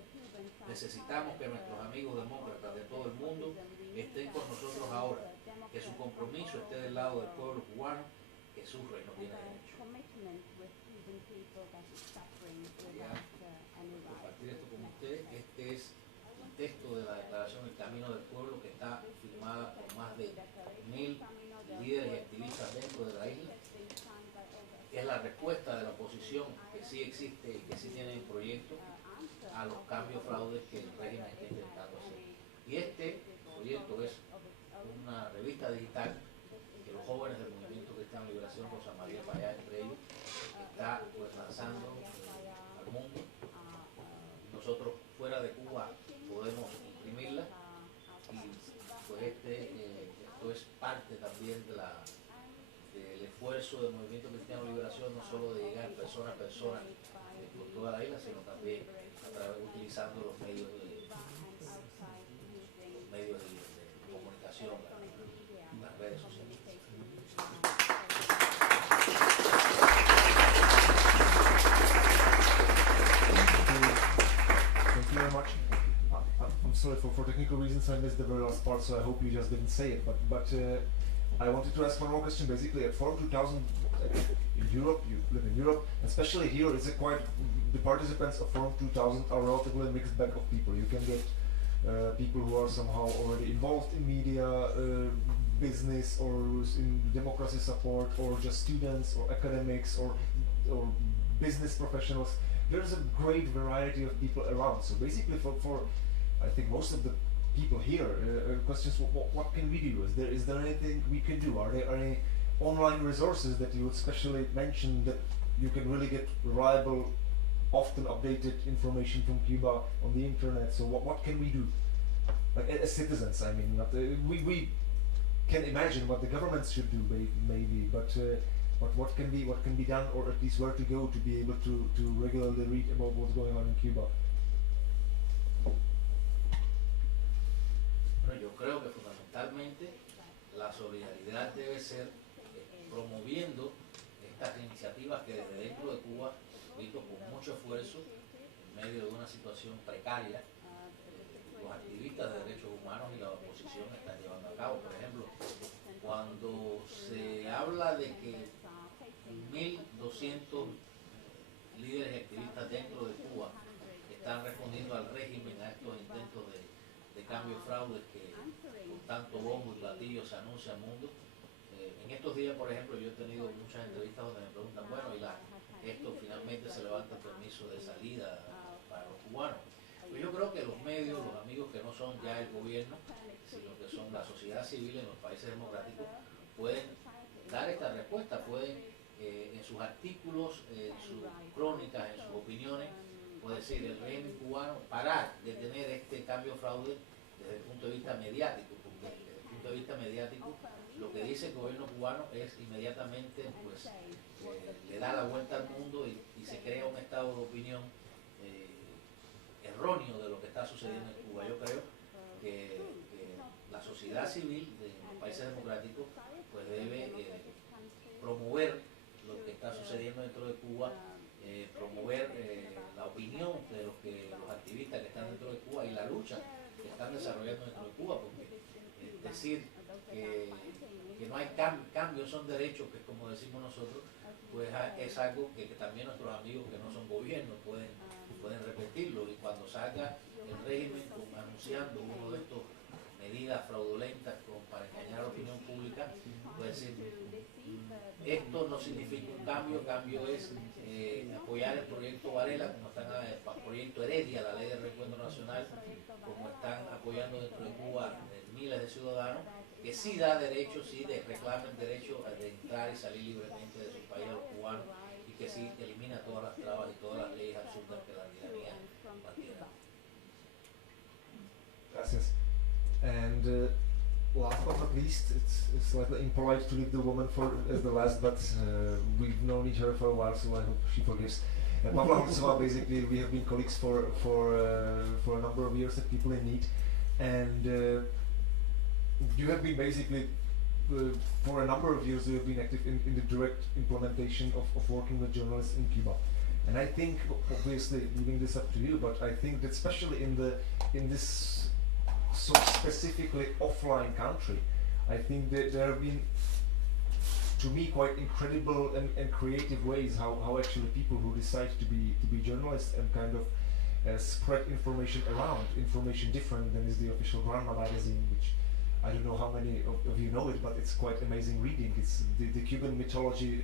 Necesitamos que nuestros amigos demócratas de todo el mundo estén con nosotros ahora, que su compromiso esté del lado del pueblo cubano, que sufre y no tiene derecho. Quería compartir esto con ustedes. Este es el texto de la declaración El Camino del Pueblo, que está firmada por más de 1000 líderes y activistas dentro de la isla. Es la respuesta de la oposición, que sí existe y que sí tiene un proyecto, a los cambios fraudes que el régimen está intentando hacer. Y este proyecto es una revista digital que los jóvenes del Movimiento Cristiano de Liberación, Rosa María Payá entre ellos, está pues lanzando al mundo. Nosotros fuera de Cuba podemos imprimirla y pues esto es parte también de del esfuerzo del Movimiento Cristiano de Liberación, no solo de llegar persona a persona por toda la isla, sino también utilizando los medios de comunicación, las redes sociales. Thank you very much. I'm sorry for technical reasons I missed the very last part, so I hope you just didn't say it. But I wanted to ask one more question. Basically, at Forum 2000 in Europe, you live in Europe, especially here, it's a quite the participants of Forum 2000 are relatively a mixed bag of people. You can get people who are somehow already involved in media, business, or in democracy support, or just students, or academics, or business professionals. There's a great variety of people around. So basically, for I think most of the people here, questions: what can we do? Is there anything we can do? Are there any online resources that you would specially mention that you can really get reliable, often updated information from Cuba on the internet? So what can we do? like as citizens. I mean, not, we can imagine what the governments should do, maybe, but what can be done, or at least where to go to be able to regularly read about what's going on in Cuba. Bueno, yo creo que fundamentalmente la solidaridad debe ser promoviendo estas iniciativas que desde dentro de Cuba, visto con mucho esfuerzo, en medio de una situación precaria, los activistas de derechos humanos y la oposición están llevando a cabo. Por ejemplo, cuando se habla de que 1.200 líderes y activistas dentro de Cuba están respondiendo al régimen a estos intentos de cambio fraude que con tanto bombo y platillo se anuncia al mundo. En estos días, por ejemplo, yo he tenido muchas entrevistas donde me preguntan, bueno, ¿y esto finalmente se levanta el permiso de salida para los cubanos? Pues yo creo que los medios, los amigos que no son ya el gobierno, sino que son la sociedad civil en los países democráticos, pueden dar esta respuesta, pueden en sus artículos, en sus crónicas, en sus opiniones, puede decir el régimen cubano parar de tener este cambio fraude desde el punto de vista mediático, porque desde el punto de vista mediático lo que dice el gobierno cubano es inmediatamente, pues, le da la vuelta al mundo y se crea un estado de opinión erróneo de lo que está sucediendo en Cuba. Yo creo que la sociedad civil de los países democráticos pues debe promover lo que está sucediendo dentro de Cuba, promover la opinión de los activistas que están dentro de Cuba y la lucha que están desarrollando dentro de Cuba, porque decir que no hay cambios, son derechos, que como decimos nosotros, pues es algo que también nuestros amigos que no son gobiernos pueden repetirlo, y cuando salga el régimen anunciando uno de estos medidas fraudulentas para engañar a la opinión pública, puede decir, esto no significa un cambio es apoyar el proyecto Varela, como están el proyecto Heredia, la ley de reencuentro nacional, como están apoyando dentro de Cuba miles de ciudadanos, que sí da derecho, sí reclama el derecho de entrar y salir libremente de su país a los cubanos, y que sí elimina todas las trabas y todas las leyes absurdas que la tiranía mantiene. Gracias. And last but not least, it's slightly impolite to leave the woman as the last, but we've known each other for a while, so I hope she forgives. Pavla Holcová, basically, we have been colleagues for a number of years at People in Need, and you have been basically, for a number of years, you have been active in the direct implementation of working with journalists in Cuba. And I think, obviously, leaving this up to you, but I think that especially in this so specifically offline country, I think that there have been, to me, quite incredible and creative ways how actually people who decide to be journalists and kind of spread information around, information different than is the official Granma magazine, which I don't know how many of you know it, but it's quite amazing reading. It's the Cuban mythology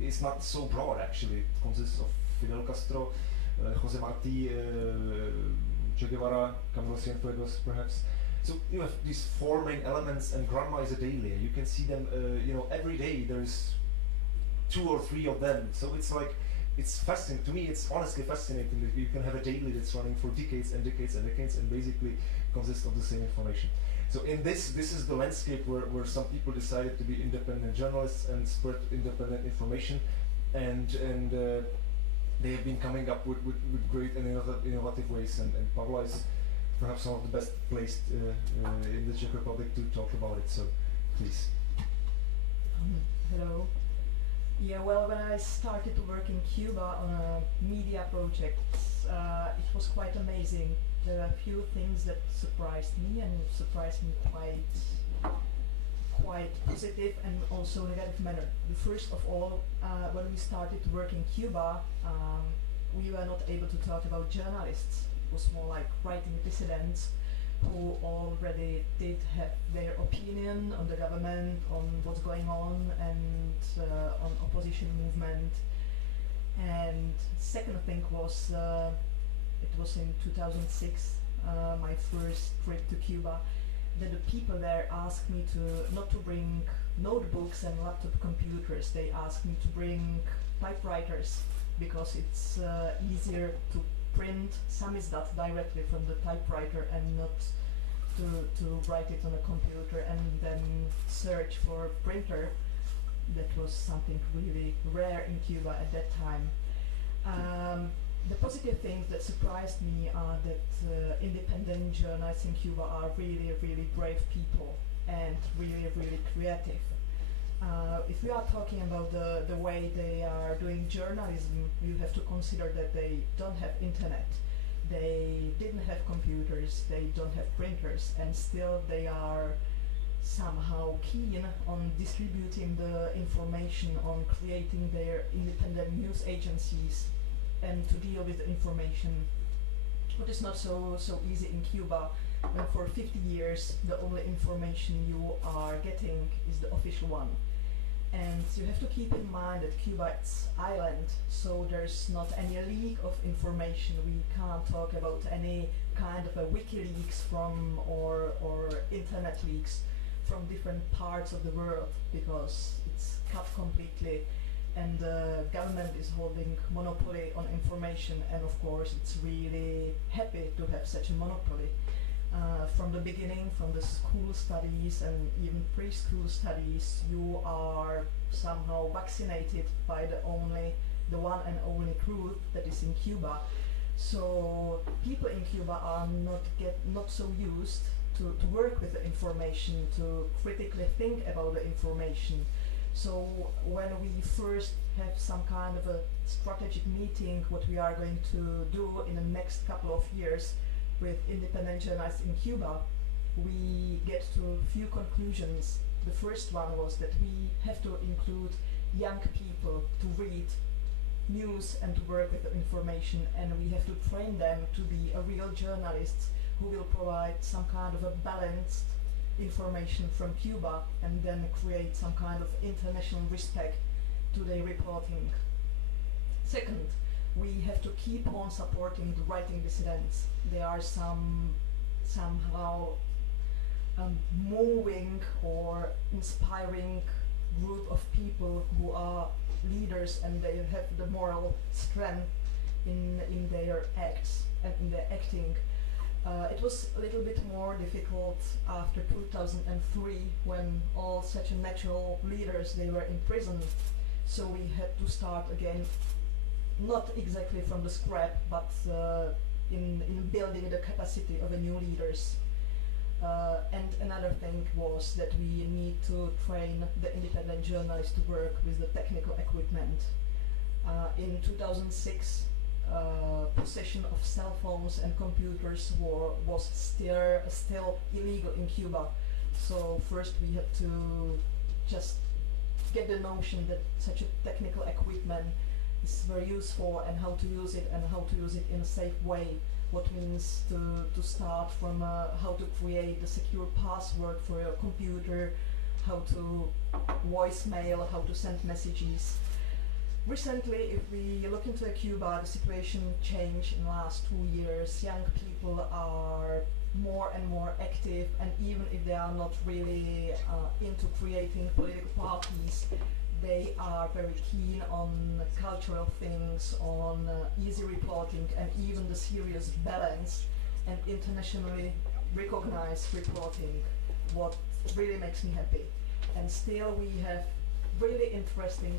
is not so broad, actually. It consists of Fidel Castro, Jose Marti, Che Guevara, Camilo Cienfuegos, perhaps. So you have these four main elements, and Granma is a daily. You can see them, every day there's 2 or 3 of them. So it's like, it's fascinating. To me, it's honestly fascinating that you can have a daily that's running for decades and decades and decades and basically consists of the same information. So in this is the landscape where some people decided to be independent journalists and spread independent information, and they have been coming up with great and innovative ways, and Pavla is perhaps one of the best placed in the Czech Republic to talk about it, so please. Hello. Yeah, well, when I started to work in Cuba on a media project, it was quite amazing. There are a few things that surprised me, and surprised me quite positive and also negative manner. The first of all, when we started to work in Cuba, we were not able to talk about journalists. It was more like writing dissidents who already did have their opinion on the government, on what's going on, and on opposition movement. And second thing was, it was in 2006, my first trip to Cuba, that the people there asked me not to bring notebooks and laptop computers. They asked me to bring typewriters, because it's easier to print samizdat directly from the typewriter and not to write it on a computer and then search for printer. That was something really rare in Cuba at that time. The positive things that surprised me are that independent journalists in Cuba are really, really brave people and really, really creative. If we are talking about the way they are doing journalism, you have to consider that they don't have internet, they didn't have computers, they don't have printers, and still they are somehow keen on distributing the information, on creating their independent news agencies, and to deal with the information. What is not so easy in Cuba, when for 50 years the only information you are getting is the official one. And you have to keep in mind that Cuba is island, so there's not any leak of information. We can't talk about any kind of a WikiLeaks from or internet leaks from different parts of the world, because it's cut completely, and the government is holding monopoly on information, and of course it's really happy to have such a monopoly. From the beginning, from the school studies and even preschool studies, you are somehow vaccinated by the one and only truth that is in Cuba. So people in Cuba are not so used to work with the information, to critically think about the information. So when we first have some kind of a strategic meeting, what we are going to do in the next couple of years with independent journalists in Cuba, we get to a few conclusions. The first one was that we have to include young people to read news and to work with the information, and we have to train them to be a real journalists who will provide some kind of a balanced information from Cuba and then create some kind of international respect to their reporting. Second, we have to keep on supporting the writing dissidents. There are somehow moving or inspiring group of people who are leaders, and they have the moral strength in their acts and in their acting. It was a little bit more difficult after 2003, when all such natural leaders, they were in prison. So we had to start again, not exactly from the scrap, but in building the capacity of the new leaders. And another thing was that we need to train the independent journalists to work with the technical equipment. In 2006, possession of cell phones and computers was still illegal in Cuba. So first we had to just get the notion that such a technical equipment is very useful, and how to use it, and how to use it in a safe way. What means to start from how to create the secure password for your computer, how to voicemail, how to send messages. Recently, if we look into Cuba, the situation changed in the last 2 years. Young people are more and more active, and even if they are not really into creating political parties, they are very keen on cultural things, on easy reporting, and even the serious balance and internationally recognized reporting, what really makes me happy. And still we have really interesting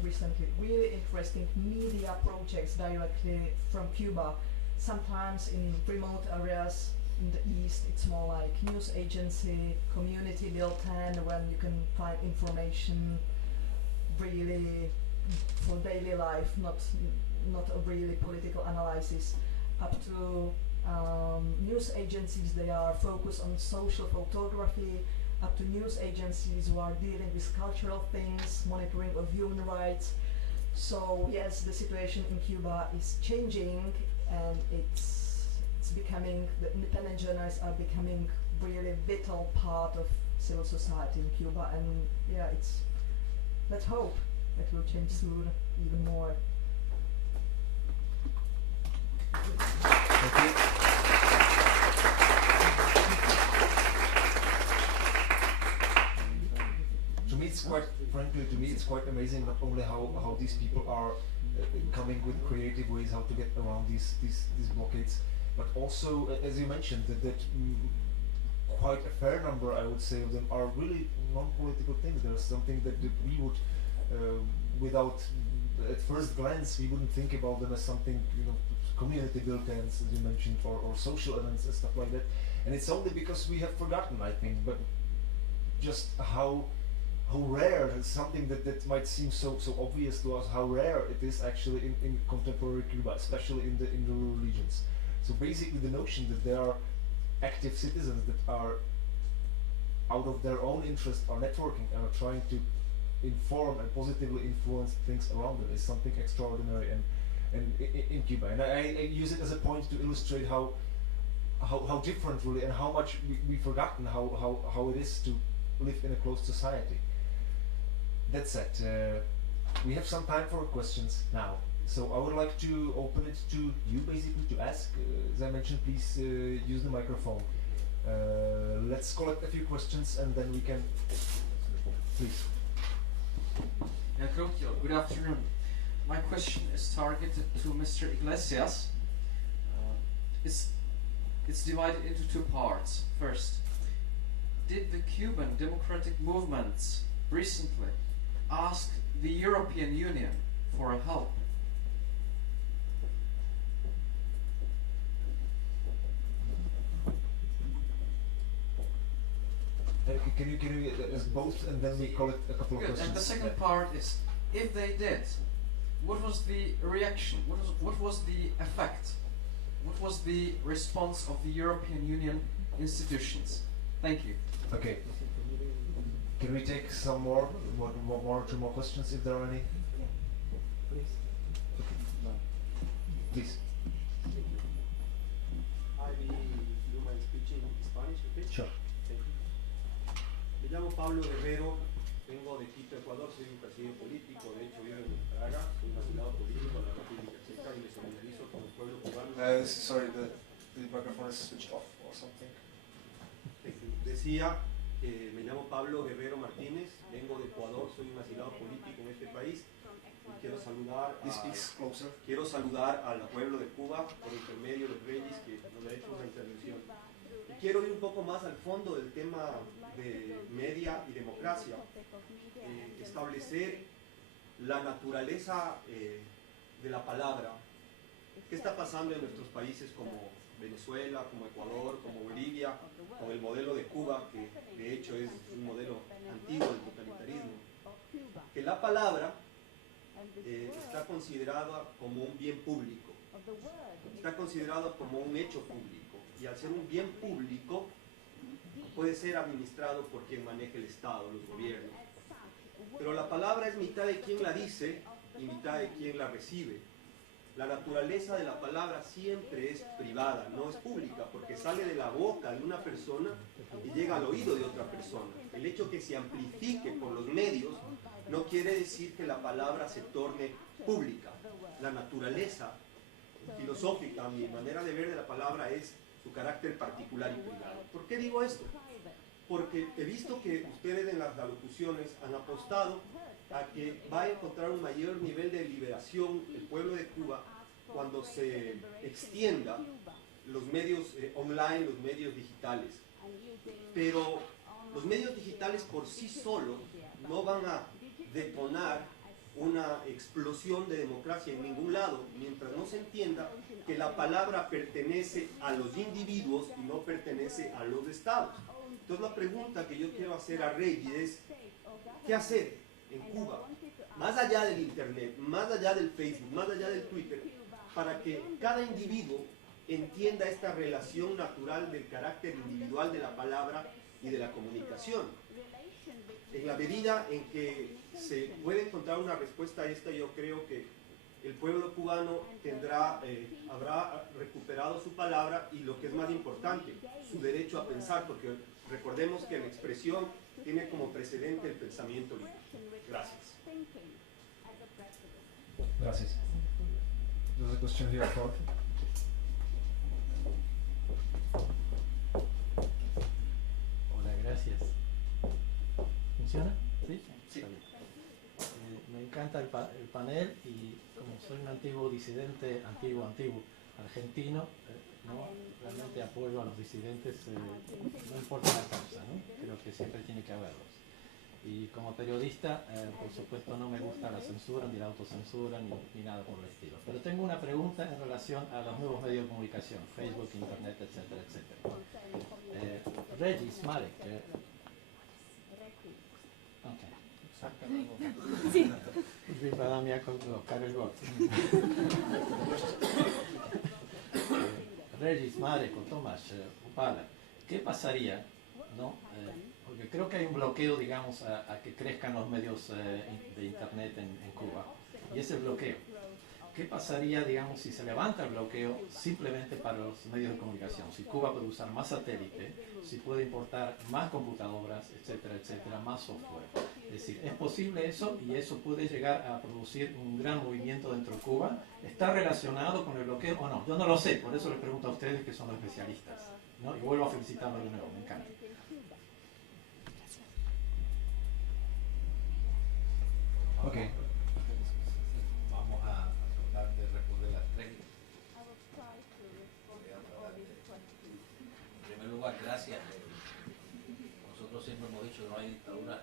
media projects directly from Cuba. Sometimes in remote areas in the east, it's more like news agency, community bulletin, when you can find information really for daily life, not a really political analysis, up to news agencies. They are focused on social photography, up to news agencies who are dealing with cultural things, monitoring of human rights. So yes, the situation in Cuba is changing, and it's becoming, the independent journalists are becoming really vital part of civil society in Cuba, and yeah, let's hope it will change soon even more. Thank you. To me it's quite amazing, not only how these people are coming with creative ways how to get around these blockades, but also, as you mentioned, that quite a fair number, I would say, of them are really non-political things. There's something that we would, without, at first glance, we wouldn't think about them as something, community bulletins, as you mentioned, or social events and stuff like that. And it's only because we have forgotten, I think, but just how rare, something that might seem so obvious to us, how rare it is actually in contemporary Cuba, especially in the rural regions. So basically the notion that there are active citizens that are out of their own interest are networking and are trying to inform and positively influence things around them is something extraordinary and in Cuba. And I use it as a point to illustrate how different really and how much we've forgotten how it is to live in a closed society. That said, we have some time for questions now. So I would like to open it to you basically to ask. As I mentioned, please use the microphone. Let's collect a few questions and then we can, please. Good afternoon. My question is targeted to Mr. Iglesias. It's divided into two parts. First, did the Cuban democratic movements recently ask the European Union for help? Can you ask both and then we collect a couple of questions? And the second part is, if they did, what was the reaction? What was the effect? What was the response of the European Union institutions? Thank you. Okay. Can we take some more or two more questions if there are any? Please. Okay. Please. Hi, do you mind speaking Spanish, okay? Sure. Thank you. Me llamo Pablo Guerrero, vengo de Quito, Ecuador, soy un perseguido político, de hecho vivo en Praga, soy un asilado político en la República Checa y me solidarizo con el pueblo cubano. Sorry, the microphone is switched off or something. Decía que me llamo Pablo Guerrero Martínez, vengo de Ecuador, soy un asilado político en este país y quiero saludar al pueblo de Cuba por intermedio de Reyes que nos ha hecho una intervención. Y quiero ir un poco más al fondo del tema de media y democracia, establecer la naturaleza de la palabra. ¿Qué está pasando en nuestros países como Venezuela, como Ecuador, como Bolivia, con el modelo de Cuba, que de hecho es un modelo antiguo del totalitarismo? Que la palabra está considerada como un bien público, está considerada como un hecho público, y al ser un bien público puede ser administrado por quien maneja el Estado, los gobiernos. Pero la palabra es mitad de quien la dice y mitad de quien la recibe. La naturaleza de la palabra siempre es privada, no es pública, porque sale de la boca de una persona y llega al oído de otra persona. El hecho que se amplifique por los medios no quiere decir que la palabra se torne pública. La naturaleza filosófica, mi manera de ver de la palabra es su carácter particular y privado. ¿Por qué digo esto? Porque he visto que ustedes en las alocuciones han apostado a que va a encontrar un mayor nivel de liberación el pueblo de Cuba cuando se extienda los medios online, los medios digitales. Pero los medios digitales por sí solos no van a detonar una explosión de democracia en ningún lado, mientras no se entienda que la palabra pertenece a los individuos y no pertenece a los estados. Entonces la pregunta que yo quiero hacer a Reggie es, ¿qué hacer en Cuba, más allá del internet, más allá del Facebook, más allá del Twitter, para que cada individuo entienda esta relación natural del carácter individual de la palabra y de la comunicación? En la medida en que se puede encontrar una respuesta a esta, yo creo que el pueblo cubano habrá recuperado su palabra y, lo que es más importante, su derecho a pensar, porque recordemos que la expresión tiene como precedente el pensamiento libre. Gracias. Gracias. There's a question here, Ford. Hola, gracias. ¿Funciona? ¿Sí? Sí. Me encanta el panel y como soy un antiguo disidente, antiguo argentino, ¿no? Realmente apoyo a los disidentes, no importa la causa, ¿no? Creo que siempre tiene que haberlos. Y como periodista, por supuesto, no me gusta la censura, ni la autocensura, ni nada por el estilo. Pero tengo una pregunta en relación a los nuevos medios de comunicación, Facebook, Internet, etcétera, etcétera. Regis, Marek. Sì. Vypadá mi jako Karel Gott. Regis, Marek o Tomáš, Upala, ¿qué pasaría, no? Porque creo que hay un bloqueo, digamos, a que crezcan los medios de Internet en Cuba. Y ese bloqueo, ¿qué pasaría, digamos, si se levanta el bloqueo simplemente para los medios de comunicación? Si Cuba puede usar más satélite, si puede importar más computadoras, etcétera, etcétera, más software. Es decir, ¿es posible eso? Y eso puede llegar a producir un gran movimiento dentro de Cuba. ¿Está relacionado con el bloqueo o no? Yo no lo sé, por eso les pregunto a ustedes que son los especialistas, ¿no? Y vuelvo a felicitarlos de nuevo, me encanta. Okay. Vamos a tratar de responder las tres. En primer lugar, gracias. Nosotros siempre hemos dicho que no hay dictaduras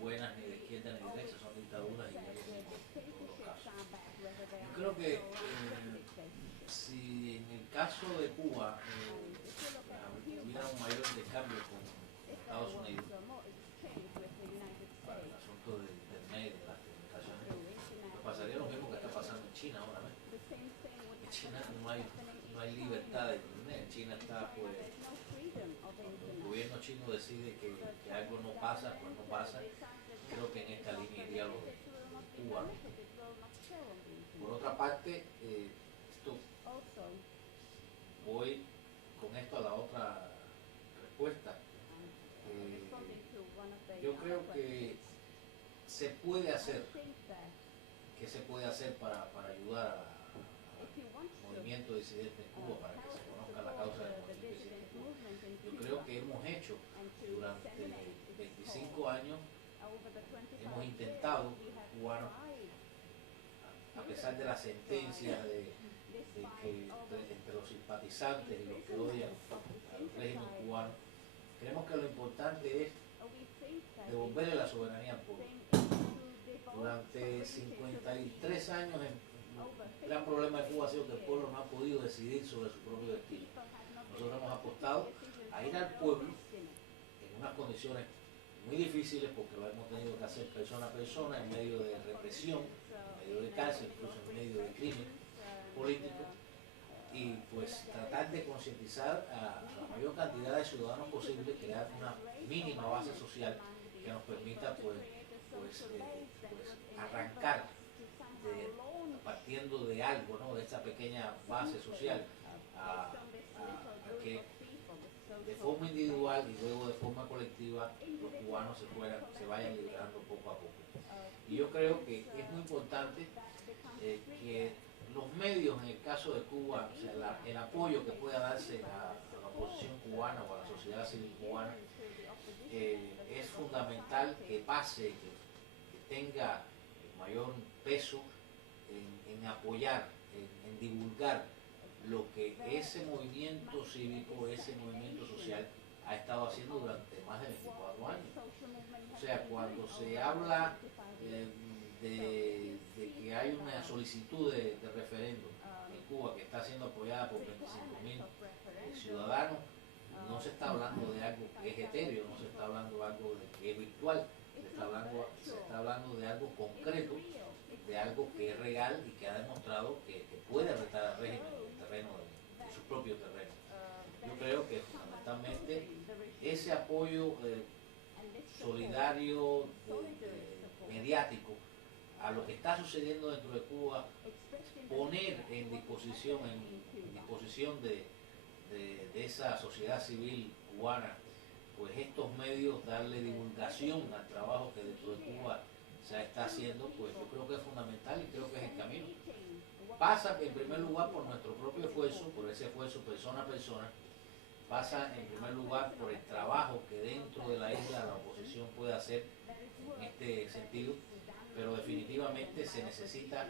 buenas ni de izquierda ni de derecha, son dictaduras y hay en todos los casos. Yo creo que si en el caso de Cuba hubiera un mayor intercambio con Estados Unidos para el asunto del internet, de las comunicaciones, pues pasaría lo mismo que está pasando en China ahora mismo. En China no hay libertad de internet, en China está pues cuando el gobierno chino decide que algo no pasa, pues no pasa. Creo que en esta línea iría lo de Cuba, ¿no? Por otra parte, voy con esto a la otra respuesta. Yo creo que se puede hacer, para ayudar al movimiento disidente en Cuba, para que se conozca la causa del movimiento disidente en Cuba. Yo creo que hemos hecho durante 25 años, hemos intentado, cubanos, a pesar de las sentencias de que entre los simpatizantes y los que odian al régimen cubano, creemos que lo importante es devolverle la soberanía al pueblo. Durante 53 años el gran problema de Cuba ha sido que el pueblo no ha podido decidir sobre su propio destino. Nosotros hemos apostado a ir al pueblo en unas condiciones muy difíciles, porque lo hemos tenido que hacer persona a persona, en medio de represión, en medio de cárcel, incluso en medio de crimen político, y pues tratar de concientizar a la mayor cantidad de ciudadanos posible, crear una mínima base social que nos permita pues arrancar partiendo de algo, ¿no? De esa pequeña base social a que de forma individual y luego de forma colectiva los cubanos se vayan liberando poco a poco. Y yo creo que es muy importante que los medios, en el caso de Cuba, o sea, el apoyo que pueda darse a la oposición cubana o a la sociedad civil cubana, es fundamental que pase, que tenga mayor peso en apoyar, en divulgar lo que ese movimiento cívico, ese movimiento social ha estado haciendo durante más de 24 años. O sea, cuando se habla de que hay una solicitud de referéndum en Cuba que está siendo apoyada por 25.000 ciudadanos, no se está hablando de algo que es etéreo, no se está hablando de algo que es virtual, se está hablando de algo concreto, de algo que es real y que ha demostrado que puede retar al régimen en el terreno de su propio terreno. Yo creo que fundamentalmente ese apoyo solidario, mediático, a lo que está sucediendo dentro de Cuba, poner en disposición de esa sociedad civil cubana, pues estos medios, darle divulgación al trabajo que dentro de Cuba se está haciendo, pues yo creo que es fundamental y creo que es el camino. Pasa en primer lugar por nuestro propio esfuerzo, por ese esfuerzo persona a persona, pasa en primer lugar por el trabajo que dentro de la isla la oposición puede hacer en este sentido, pero definitivamente se necesita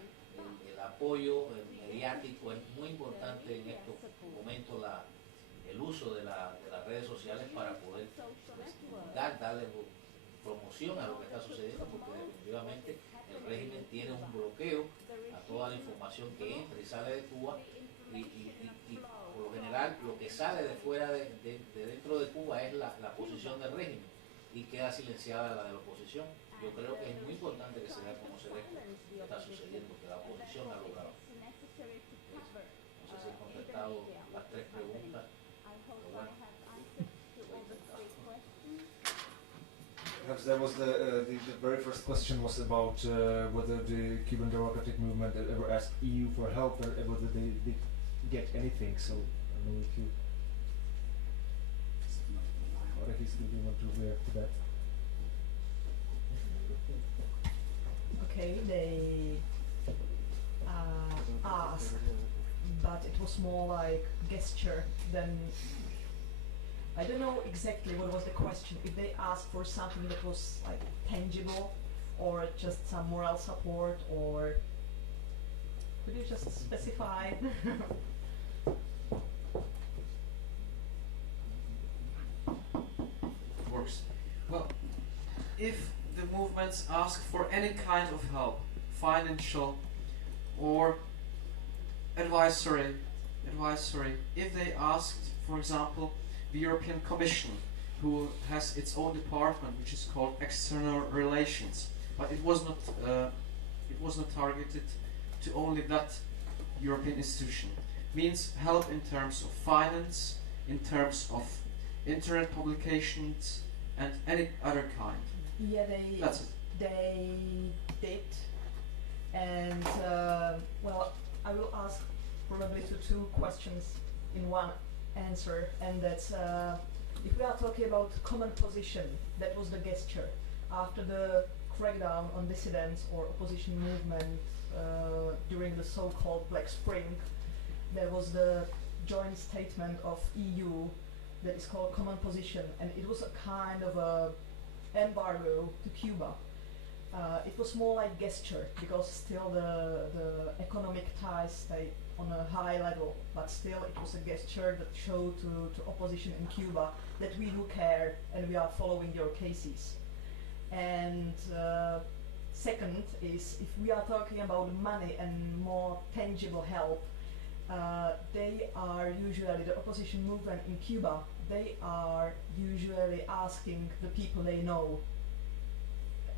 el apoyo mediático, es muy importante en estos momentos visto el uso de las redes sociales para poder divulgar, darle promoción a lo que está sucediendo, porque definitivamente el régimen tiene un bloqueo a toda la información que entra y sale de Cuba, y por lo general lo que sale de fuera de dentro de Cuba es la posición del régimen y queda silenciada la de la oposición. Yo creo que es muy importante que se dé a conocer esto que está sucediendo, que la oposición ha logrado. No sé si he contestado las tres preguntas, pero bueno. Perhaps that was the very first question was about whether the Cuban democratic movement ever asked EU for help or whether they did get anything. So I don't know if you, or if you want to react to that. Okay, they asked, but it was more like gesture than. I don't know exactly what was the question. If they asked for something that was like tangible, or just some moral support, or could you just specify? Works. Well, if the movements ask for any kind of help, financial or advisory, if they asked, for example, the European Commission, who has its own department which is called External Relations, but it was not targeted to only that European institution. Means help in terms of finance, in terms of internet publications, and any other kind. Yeah, That's it. they did, and well, I will ask probably two questions in one answer, and that's if we are talking about common position, that was the gesture after the crackdown on dissidents or opposition movement during the so-called Black Spring. There was the joint statement of EU that is called common position, and it was a kind of a embargo to Cuba. It was more like gesture because still the economic ties stayed on a high level, but still it was a gesture that showed to opposition in Cuba that we do care and we are following your cases. And second is, if we are talking about money and more tangible help, they are usually, the opposition movement in Cuba, they are usually asking the people they know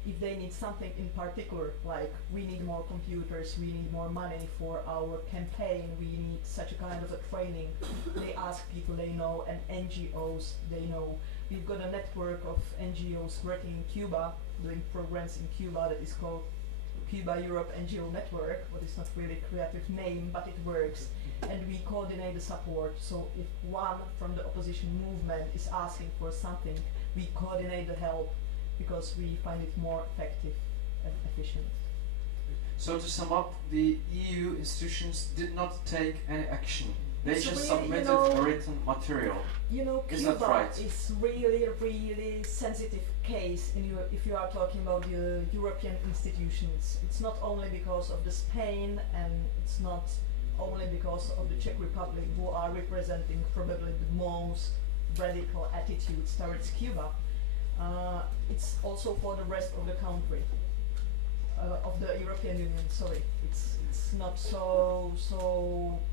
if they need something in particular, like we need more computers, we need more money for our campaign, we need such a kind of a training. They ask people they know and NGOs they know. We've got a network of NGOs working in Cuba, doing programs in Cuba that is called Cuba Europe NGO Network, what is not really a creative name, but it works. And we coordinate the support, so if one from the opposition movement is asking for something, we coordinate the help, because we find it more effective and efficient. So to sum up, the EU institutions did not take any action. They It's just really, submitted you know, a written material. You know, Is Cuba that right? is really sensitive case if you are talking about the European institutions. It's not only because of the Spain, and it's not only because of the Czech Republic, who are representing probably the most radical attitudes towards Cuba. It's also for the rest of the country, of the European Union. Sorry, it's not so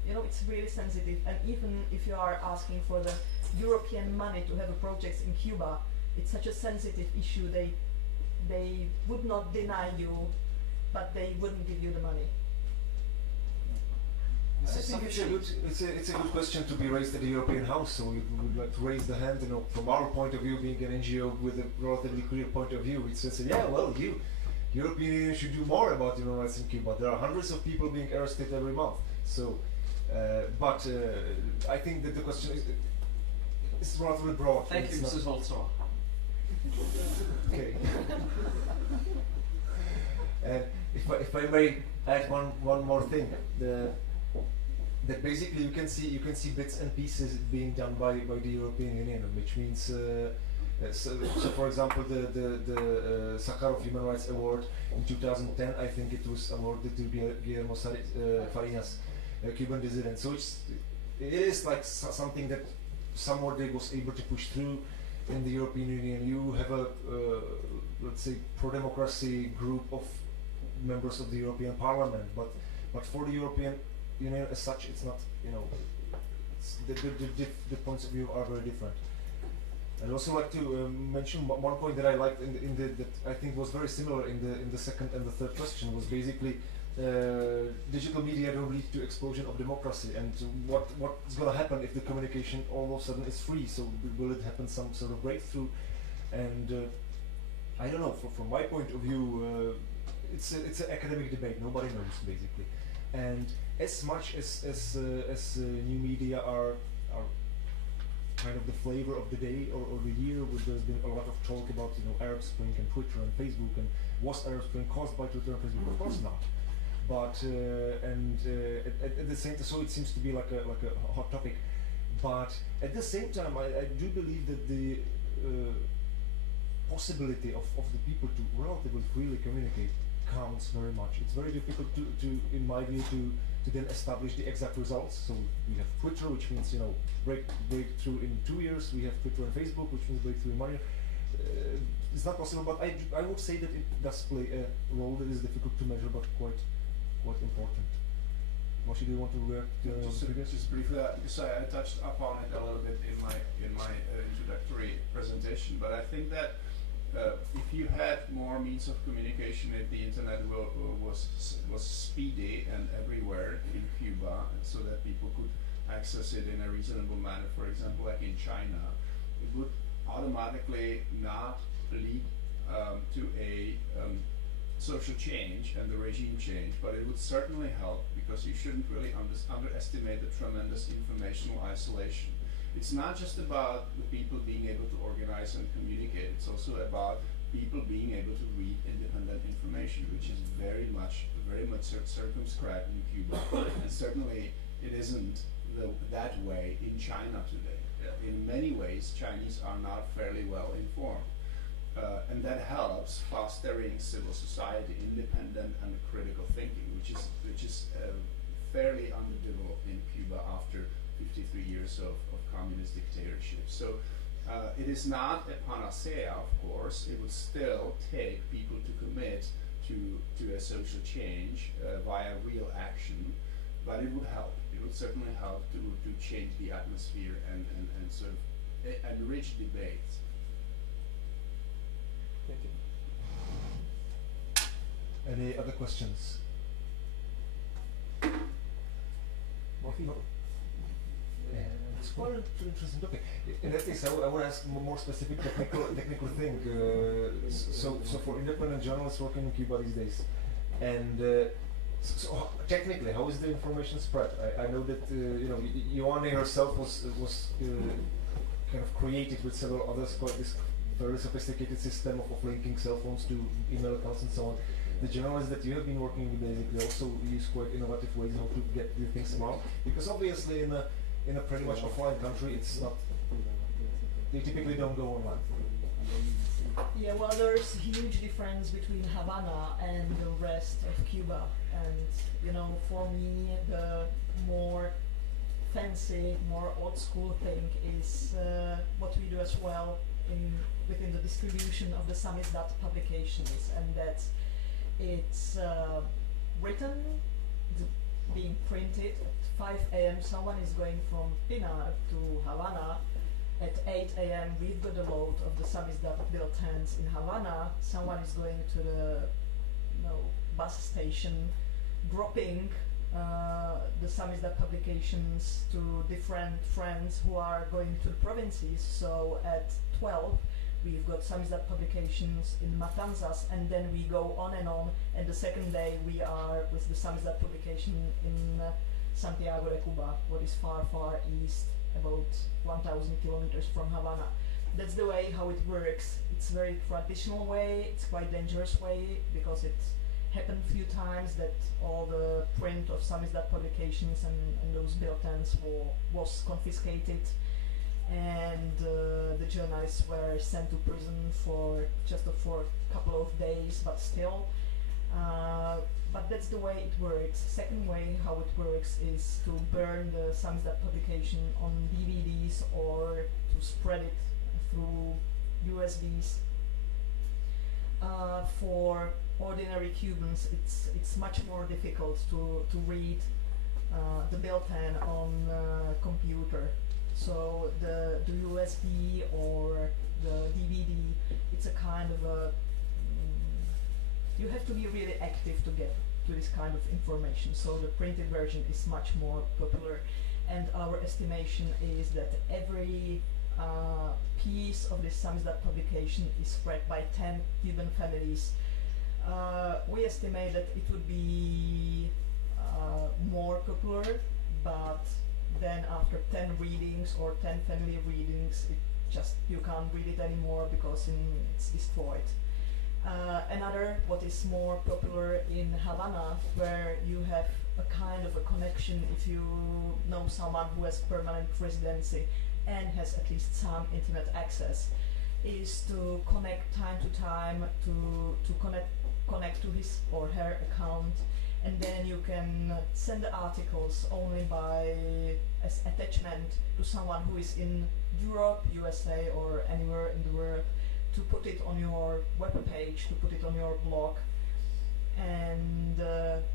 you know, it's really sensitive. And even if you are asking for the European money to have a project in Cuba, it's such a sensitive issue. They would not deny you, but they wouldn't give you the money. I think it's a good question to be raised at the European House. So we would like to raise the hand. You know, from our point of view, being an NGO with a relatively clear point of view, it's just yeah, well, European Union should do more about human rights in Cuba. There are hundreds of people being arrested every month. So, but I think that the question is relatively broad. Thank you, Mrs. Holzauer. Okay. And if I may add one more thing, that basically you can see bits and pieces being done by the European Union, which means so for example the Sakharov Human Rights Award in 2010, I think it was awarded to Guillermo Fariñas, a Cuban dissident. So it is like something that somewhat they was able to push through in the European Union. You have a let's say pro-democracy group of members of the European Parliament, but for the European Union as such, it's not, you know, it's the points of view are very different. I'd also like to mention one point that I liked that I think was very similar in the second and the third question, was basically digital media don't lead to explosion of democracy, and what's going to happen if the communication all of a sudden is free? So will it happen some sort of breakthrough? And I don't know. From my point of view, it's an academic debate. Nobody knows basically, and as much as new media are kind of the flavor of the day or the year, there's been a lot of talk about, you know, Arab Spring and Twitter and Facebook, and was Arab Spring caused by Twitter and Facebook? Of course not. But at the same time, so it seems to be like a hot topic. But at the same time, I do believe that the possibility of the people to relatively freely communicate counts very much. It's very difficult to in my view, to then establish the exact results. So we have Twitter, which means, you know, breakthrough in 2 years. We have Twitter and Facebook, which means breakthrough in 1 year. It's not possible, but I would say that it does play a role that is difficult to measure, but quite important. Moshi, do you want to react to just briefly, because I touched upon it a little bit in my introductory presentation, but I think that if you had more means of communication, if the internet was speedy and everywhere in Cuba, so that people could access it in a reasonable manner, for example, like in China, it would automatically not lead to a social change and the regime change, but it would certainly help, because you shouldn't really underestimate the tremendous informational isolation. It's not just about the people being able to organize and communicate, it's also about people being able to read independent information, which is very much circumscribed in Cuba, and certainly it isn't that way in China today. In many ways, Chinese are not fairly well informed. And that helps fostering civil society, independent and critical thinking, which is fairly underdeveloped in Cuba after 53 years of communist dictatorship. So it is not a panacea, of course. It would still take people to commit to a social change via real action, but it would help. It would certainly help to change the atmosphere and sort of enrich debates. Thank you. Any other questions? No. It's quite an interesting topic. In that case, I would ask more specific technical thing. So for independent journalists working in Cuba these days, and so technically, how is the information spread? I know that you know, Ioane herself was kind of created with several others quite this very sophisticated system of linking cell phones to email accounts and so on. The journalists that you have been working with basically also use quite innovative ways how to get these things around, because obviously in a pretty much offline country, it's not, they typically don't go online. Yeah, well, there's a huge difference between Havana and the rest of Cuba, and you know, for me, the more fancy, more old school thing is what we do as well within the distribution of the samizdat publications, and that it's written, being printed at 5 a.m. Someone is going from Pinar to Havana. At 8 a.m. we've got a load of the samizdat bulletins in Havana. Someone is going to the bus station, dropping the samizdat publications to different friends who are going to the provinces. So at 12 we've got samizdat publications in Matanzas, and then we go on, and the second day we are with the samizdat publication in Santiago de Cuba, what is far, far east, about 1,000 kilometers from Havana. That's the way how it works. It's a very traditional way, it's quite dangerous way, because it happened a few times that all the print of samizdat publications and those bulletins was confiscated, and the journalists were sent to prison for a couple of days, but still. But that's the way it works. Second way how it works is to burn the samizdat publication on DVDs or to spread it through USBs. For ordinary Cubans, it's much more difficult to read the bulletin on computer. So the USB or the DVD, it's a kind of a you have to be really active to get to this kind of information. So the printed version is much more popular, and our estimation is that every piece of this samizdat publication is spread by 10 Cuban families. We estimate that it would be more popular, but then after 10 readings or 10 family readings, you can't read it anymore because it's destroyed. Another, what is more popular in Havana, where you have a kind of a connection if you know someone who has permanent residency and has at least some internet access, is to connect time to time to connect to his or her account, and then you can send the articles only by as attachment to someone who is in Europe, USA, or anywhere in the world, to put it on your web page, to put it on your blog. And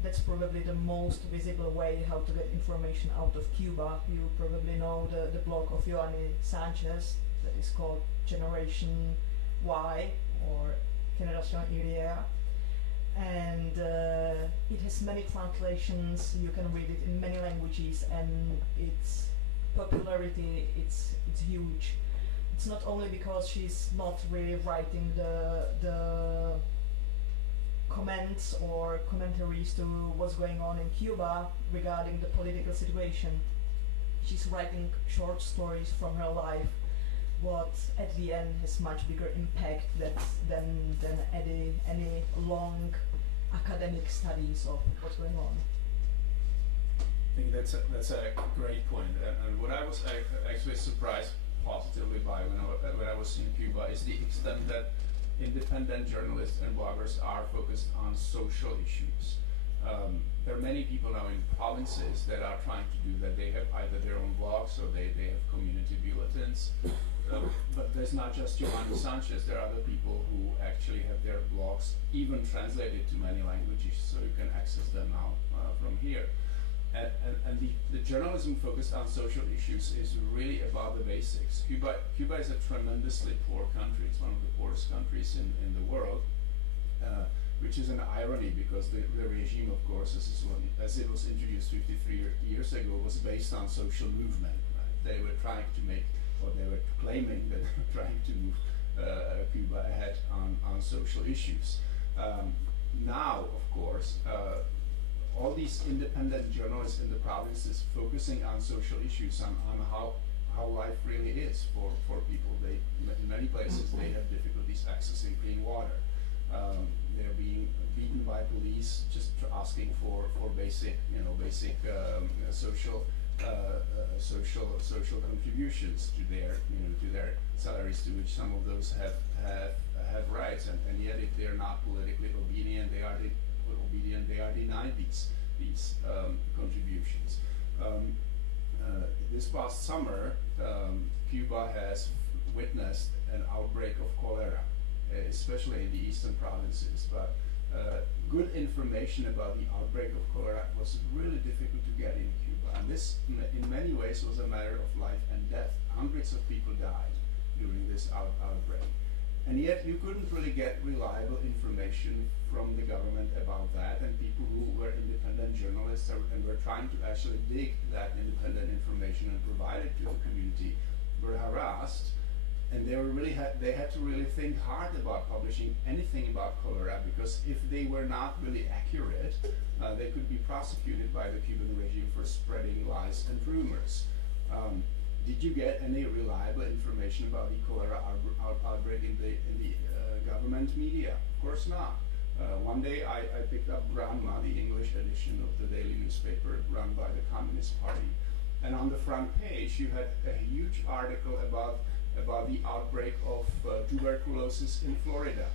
that's probably the most visible way how to get information out of Cuba. You probably know the blog of Joanny Sanchez that is called Generation Y or Generación Y, and it has many translations. You can read it in many languages, and its popularity it's huge. It's not only because she's not really writing the comments or commentaries to what's going on in Cuba regarding the political situation. She's writing short stories from her life, what at the end has much bigger impact than any long academic studies of what's going on. I think that's a great point. And what I was actually surprised positively by when I was in Cuba is the extent that independent journalists and bloggers are focused on social issues. There are many people now in provinces that are trying to do that. They have either their own blogs or they have community bulletins. But there's not just Joanny Sanchez, there are other people who actually have their blogs even translated to many languages, so you can access them now from here. And the journalism focused on social issues is really about the basics. Cuba is a tremendously poor country. It's one of the poorest countries in the world, which is an irony because the regime, of course, as it was introduced 53 years ago, was based on social movement. Right? They were trying to make, or they were claiming that they were trying to move Cuba ahead on social issues. Now, of course, all these independent journalists in the provinces focusing on social issues, on how life really is for people. In many places they have difficulties accessing clean water. They're being beaten by police just asking for basic social contributions to their salaries, to which some of those have rights, and yet if they're not politically obedient, they are denied these contributions. This past summer, Cuba has witnessed an outbreak of cholera, especially in the eastern provinces. But good information about the outbreak of cholera was really difficult to get in Cuba, and this, in many ways, was a matter of life and death. Hundreds of people died during this outbreak. And yet you couldn't really get reliable information from the government about that, and people who were independent journalists and were trying to actually dig that independent information and provide it to the community were harassed, and they had to really think hard about publishing anything about cholera, because if they were not really accurate, they could be prosecuted by the Cuban regime for spreading lies and rumors. Did you get any reliable information about the cholera outbreak in the government media? Of course not. One day I picked up Granma, the English edition of the daily newspaper run by the Communist Party, and on the front page you had a huge article about the outbreak of tuberculosis in Florida.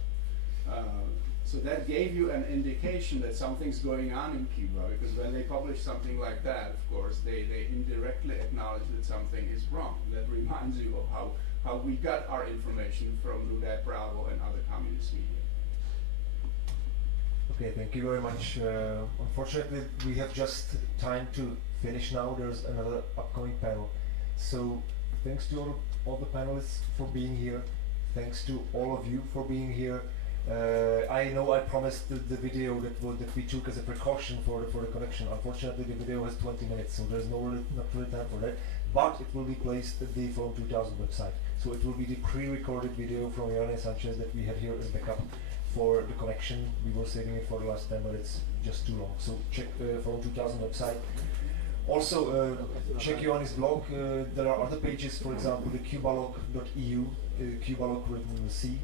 So that gave you an indication that something's going on in Cuba, because when they publish something like that, of course, they indirectly acknowledge that something is wrong. That reminds you of how we got our information from Rudé Bravo and other communist media. Okay, thank you very much. Unfortunately, we have just time to finish now. There's another upcoming panel. So, thanks to all the panelists for being here. Thanks to all of you for being here. I know I promised the video that we took as a precaution for the connection. Unfortunately, the video has 20 minutes, so there's not really time for that. But it will be placed at the Forum 2000 website. So it will be the pre-recorded video from Irene Sanchez that we had here as backup for the connection. We were saving it for the last 10 minutes, just too long. So check the Forum 2000 website. Also, check Ioannis' blog. There are other pages, for example, the cubalog.eu, cubalog written with C.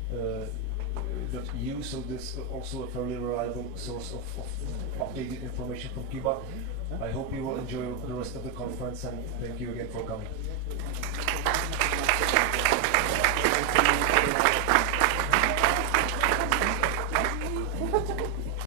.eu, so this is also a fairly reliable source of updated information from Cuba. I hope you will enjoy the rest of the conference, and thank you again for coming.